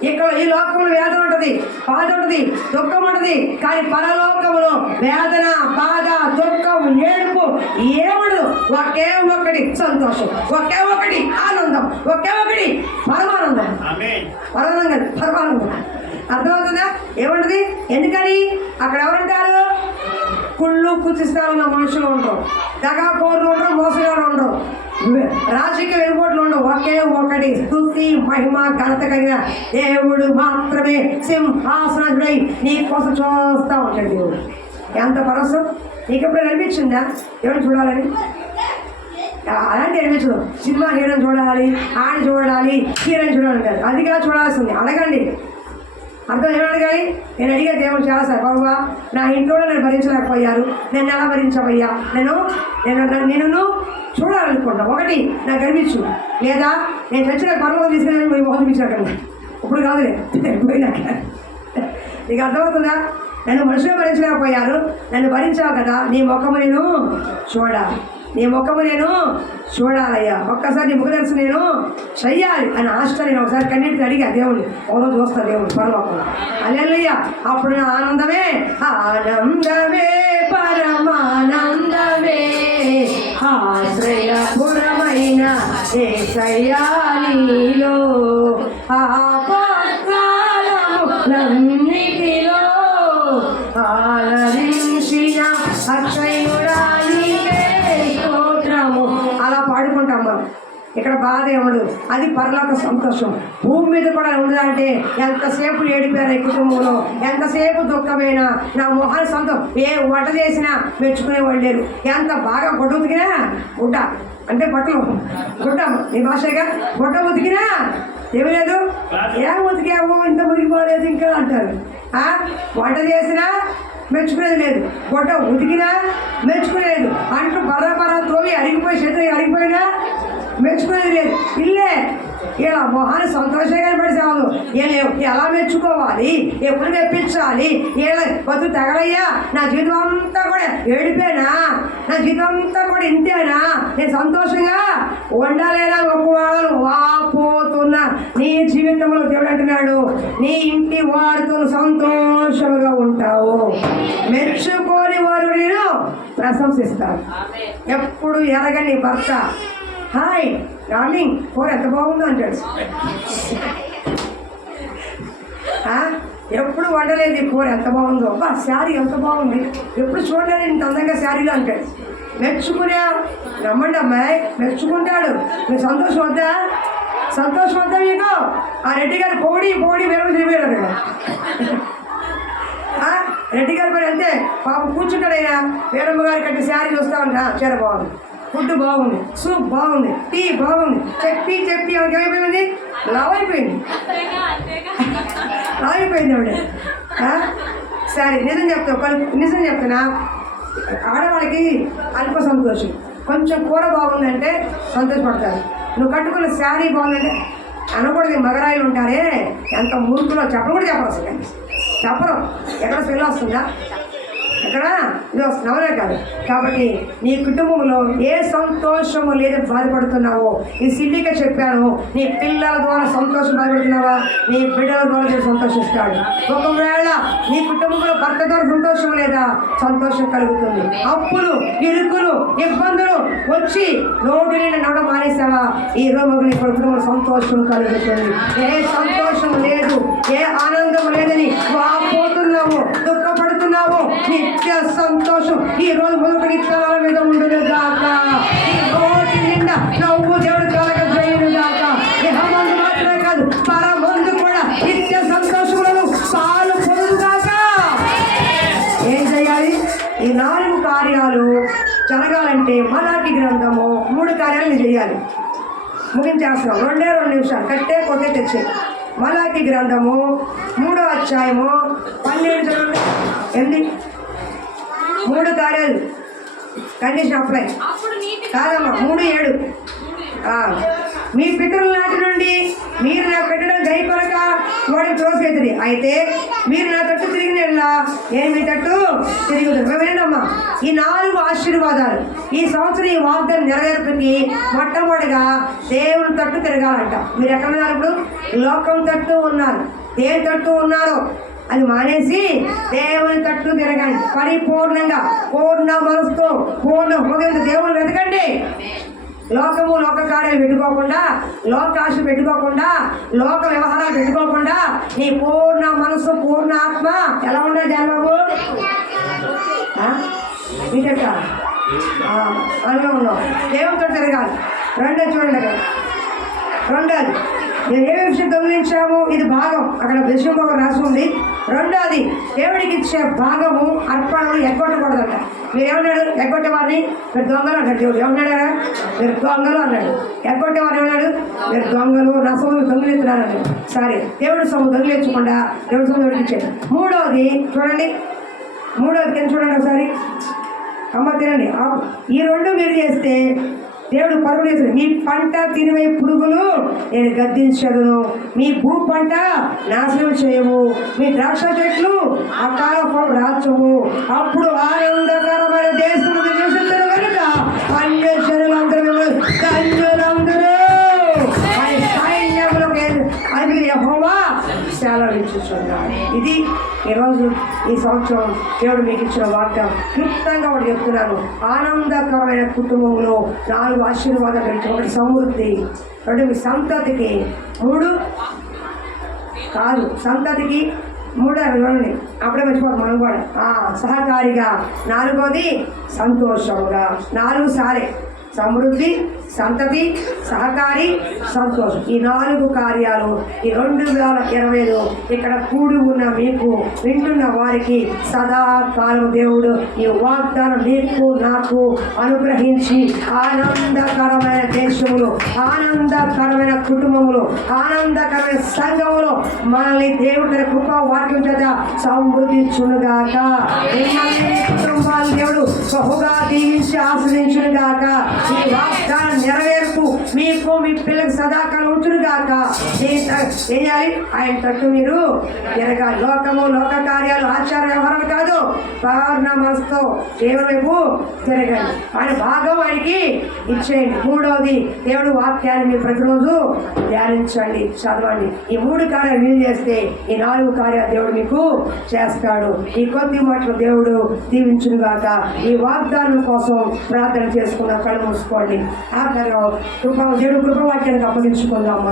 ఇక్కడ ఈ లోకంలో వేదన ఉంటుంది, బాధ ఉంటుంది, దుఃఖం ఉంటుంది. కానీ పరలోకములో వేదన, బాధ, దుఃఖం, ఏడుపు ఏముండదు. ఒకే ఒకటి సంతోషం, ఒకే ఒకటి ఆనందం, ఒకే ఒకటి పరమానందం. పరమానందం అర్థమవుతుందా? ఏముంటుంది? ఎందుకని అక్కడ ఎవరుంటారు? కుళ్ళు కుచిస్తాలు ఉన్న మనుషులు ఉండరు, దగాకోరులు ఉండరు, మోసగాళ్ళు ఉండరు, రాజకీయ వెలుబోట్లు ఉండవు. ఒకే ఒకటి స్తుతి, మహిమ, ఘనత కలిగిన దేవుడు మాత్రమే సింహాసనుడై నీ కోసం చూస్తూ ఉంటాడు. దేవుడు ఎంత పరసం నీకు ఎప్పుడు అనిపించిందా ఎవరు చూడాలని? అలాంటి అనిపించదు. సినిమా హీరోని చూడాలి, ఆయన చూడాలి, హీరోని చూడాలి కాదు, అదిగా చూడాల్సింది. అడగండి, అర్థం ఏమడగాలి? నేను అడిగే దేవుడు చాలాసారి, బాబా నా ఇంట్లో నేను భరించలేకపోయారు, నేను ఎలా భరించబోయ్యా, నిన్ను చూడాలనుకుంటా. ఒకటి నాకు కనిపించు, లేదా నేను చచ్చిన పర్వం తీసుకుని మీరు మొహం చూపించాక ఇప్పుడు కాదులే పోయినాక. నీకు అర్థమవుతుందా? నన్ను మనుషులు భరించలేకపోయారు, నన్ను భరించావు కదా, నీ ముఖము నేను చూడాలి, నీ ముఖము నేను చూడాలయ్యా, ఒక్కసారి నీ ముఖదర్శనం నేను చెయ్యాలి అని ఆశ నేను ఒకసారి కన్నీటికి అడిగా దేవుడిని. ఒకరోజు చూస్తా దేవుడు పరలోకంలో. హల్లెలూయా. అప్పుడు నా ఆనందమే ఆనందమే పరమానందమే, ఆశ్రయపురమైన యేసయ్యా నీలో, ఆపత్కాలములన్నిటిలో ఆలరించిన అక్షయుడా నీకే స్తోత్రము. అలా పాడుకుంటాం మనం. ఇక్కడ బాధ ఏమడు, అది పరలోక సంతోషం. భూమి మీద కూడా ఉండదంటే ఎంతసేపు ఏడిపోయారు ఈ కుటుంబంలో, ఎంతసేపు దుఃఖమైనా నా మొహాన్ని సొంతం ఏ వంట చేసినా మెచ్చుకునేవాళ్ళు లేరు. ఎంత బాగా గుడ్డ ఉతికినా, గుడ్డ అంటే బట్టలు గుడ్డ నీ భాషగా, గుడ్డ ఉతికినా ఏమి లేదు, ఏం ఉతికావు ఇంత మురిగిపోలేదు ఇంకా అంటారు. వంట చేసినా మెచ్చుకునేది లేదు, గుడ్డ ఉతికినా మెచ్చుకునేది, అంటూ బరా తోవి అరిగిపోయి చేతులు అరిగిపోయినా మెచ్చుకునేది లేదు. ఇల్లే ఇలా మొహాన్ని సంతోషంగా పడిసేవాళ్ళు. ఎలా మెచ్చుకోవాలి, ఎప్పుడు మెప్పించాలి, వీళ్ళ బతుకు తగలయ్యా, నా జీవితం అంతా కూడా ఏడిపోయినా, నా జీవితం అంతా కూడా ఇంతేనా, నేను సంతోషంగా ఉండాలేనా గొప్పవాళ్ళు వాపోతున్నా నీ జీవితంలో దేవుడు అంటున్నాడు, నీ ఇంటి వారితో సంతోషంగా ఉంటావు, మెచ్చుకోని వారు నేను ప్రశంసిస్తాను. ఎప్పుడు ఎరగని భర్త హాయ్ డార్లింగ్ కూర ఎంత బాగుందో అంటాడు. ఎప్పుడు వండలేదు ఈ కూర ఎంత బాగుందో, అబ్బా శారీ ఎంత బాగుంది, ఎప్పుడు చూడలేదు ఇంత అందంగా శారీలో అంటాడు. మెచ్చుకునే రమ్మండి అమ్మాయి, మెచ్చుకుంటాడు. మీకు సంతోషం వద్దా? సంతోషం వద్దా మీకు? ఆ రెడ్డి గారు పొడి వేరు తిరిగాడు. రెడ్డి గారి పని అంతే, పాపం కూర్చుంటాడు ఆయన. వేరమ్మ గారి కట్టి శారీ చూస్తా ఉంటా, చీర బాగుంది, ఫుడ్ బాగుంది, సూప్ బాగుంది, టీ బాగుంది, చెప్పి ఆవిడకి ఏమైపోయింది? లవ్ అయిపోయింది ఆవిడ. సరే నిజం చెప్తున్నా, ఆడవాళ్ళకి అల్ప సంతోషం. కొంచెం కూర బాగుందంటే సంతోషపడతారు. నువ్వు కట్టుకున్న శారీ బాగుందంటే అనకూడదు. మగరాయిలు ఉంటారే ఎంత మూర్ఖులో చెప్పరు అసలు చెప్పరు. ఎక్కడ స్మెల్ వస్తుందా? ఎక్కడ ఇది వస్తుంది? అవునే కాదు. కాబట్టి నీ కుటుంబంలో ఏ సంతోషము లేదా బాధపడుతున్నావో ఈ సిల్లిగా చెప్పాను. నీ పిల్లల ద్వారా సంతోషం బాధపడుతున్నావా? నీ బిడ్డల ద్వారా మీరు సంతోషిస్తాడు. ఒకవేళ నీ కుటుంబంలో భర్త ద్వారా సంతోషం లేదా సంతోషం కలుగుతుంది. అప్పులు, ఇరుకులు, ఇబ్బందులు వచ్చి నోటి నిండా నడ మానేసావా? ఈ రోజు నీ కుటుంబంలో సంతోషం కలుగుతుంది. ఏ సంతోషం లేదు, ఏ ఆనందం లేదని వాపోతున్నావు, దుఃఖపడుతున్నావు, నిత్య సంతోషం ఈ రోజు మొదటి తరాల మీద ఉండదు గాక. ఈ నోటి నిండా నవ్వు దేవుడు కలగజేయును గాక. ఇహమందు మాత్రమే కాదు, పరమందు కూడా నిత్య సంతోషములను పాలు పొందు గాక. ఏం చేయాలి? ఈ 4 కార్యాలు జరగాలంటే మలాకి గ్రంథము 3 కార్యాలను చేయాలి. ముగించేస్తున్నాం. 2 నిమిషాలు కట్టే కొట్టే తెచ్చే. మలాకి గ్రంథము 3వ అధ్యాయము 12 3 కార్యాలు కండిషన్ అప్లై కాదమ్మా. 3:7 మీ పితరుల నాటి నుండి మీరు నా పెట్టడం గైకొనక వాడిని త్రోసివేతుడి. అయితే మీరు నా తట్టు తిరిగిన నేను మీ తట్టు తిరుగుతుంది. వినండమ్మా, ఈ 4 ఆశీర్వాదాలు ఈ సంవత్సరం ఈ వాగ్దానం నెరవేర్పుకి మొట్టమొదటిగా దేవుని తట్టు తిరగాలంట. మీరు ఎక్కడున్నారు ఇప్పుడు? లోకం తట్టు ఉన్నారు. దేని తట్టు ఉన్నారో అది మానేసి దేవుని తట్టు తిరగండి. పరిపూర్ణంగా పూర్ణ మనసుతో పూర్ణ హృదయంతో దేవుని వెతకండి. లోకము లోక కార్యాలు పెట్టుకోకుండా, లోక ఆశ పెట్టుకోకుండా, లోక వ్యవహారాలు పెట్టుకోకుండా నీ పూర్ణ మనసు పూర్ణ ఆత్మ ఎలా ఉండాలి? జన్మకు మీకట అందులో ఉన్నావు. దేవునితో తిరగాలి. చూడండి అక్కడ 2 నేను ఏ విషయం దొంగిలించాము? ఇది భాగం. అక్కడ దశమ రాసి ఉంది. 2 దేవుడికి ఇచ్చే భాగము అర్పణలు ఎగ్గొట్టకూడదంట. మీరు ఏమన్నాడు? ఎగ్గొట్టేవారిని మీరు దొంగలు అన్నాడు దేవుడు. ఏమన్నాడా? మీరు దొంగలు అన్నాడు. ఎగ్గొట్టేవారు ఏమన్నాడు? మీరు దొంగలు, నా సొమ్ము దొంగిలిస్తున్నారు అన్నాడు. సరే, దేవుడి సొమ్ము దొంగిలించకుండా దేవుడి సొమ్ము దేవుడికి ఇచ్చాడు. 3వది చూడండి. 3వది కింద చూడండి ఒకసారి. అమ్మ తినండి. ఈ 2 మీరు చేస్తే దేవుడు పరుగులు చేశాడు. మీ పంట తినివే పురుగులు నేను గద్దించదును, మీ భూ పంట నాశనం చేయవు, మీ ద్రాక్ష చెట్లు అకాల ఫలం రాచవు. అప్పుడు ఆనందకరమైన దేశం నివసిస్తారు కనుక అన్య జనులందరూ ధన్యులందరూ అని సైన్యంలో అది యెహోవా సెలవిచ్చుచున్నాడు. ఇది ఈరోజు ఈ సంవత్సరం దేవుడు మీకు ఇచ్చిన వాక్యం. క్లుప్తంగా వాడు చెప్తున్నాను. ఆనందకరమైన కుటుంబంలో 4 ఆశీర్వాదాలు పెట్టి, 1 సమృద్ధి, 2 మీ సంతతికి, 3 కాదు సంతతికి 3 చూడండి అప్పుడే మర్చిపోతాం మనం కూడా. సహకారిగా 4వది సంతోషముగా. 4 సారే సమృద్ధి, సంతతి, సహకారి, సంతోషం. ఈ 4 కార్యాలు ఈ 2025 ఇక్కడ కూడి ఉన్న మీకు, వింటున్న వారికి సదాకాలం దేవుడు ఈ వాగ్దానం నీకు నాకు అనుగ్రహించి ఆనందకరమైన దేశములు, ఆనందకరమైన కుటుంబములు, ఆనందకరమైన సంఘములో మనల్ని దేవుడి కృపా వాక్యం చేత సమృద్ధించునుగాక. కుటుంబాలు దేవుడు బహుగా దీవించి ఆశ్రయించునుగాక. ఈ వాగ్దానం నెరవేర్పు మీకు మీ పిల్లలకు సదాకాలం ఉంచునుగాక. ఏం చేయాలి? ఆయన తట్టు మీరు తిరగాలి. లోకము లోక కార్యాలు ఆచార వ్యవహారాలు కాదు, పూర్ణ మనసుతో దేవుని వైపు తిరగండి. ఆయన భాగం ఆయనకి ఇచ్చేయండి. 3వది దేవుడు వాక్యాన్ని మీరు ప్రతిరోజు ధ్యానించండి, చదవండి. ఈ 3 కార్యాలు మీరు చేస్తే ఈ 4 కార్యాలు దేవుడు మీకు చేస్తాడు. ఈ కొద్ది మాటలు దేవుడు దీవించునుగాక. ఈ వాగ్దానం కోసం ప్రార్థన చేసుకున్న కళ్ళు మూసుకోండి. ఆ దేవుడు కృపవాక్యానికి అప్పగించుకుందాం.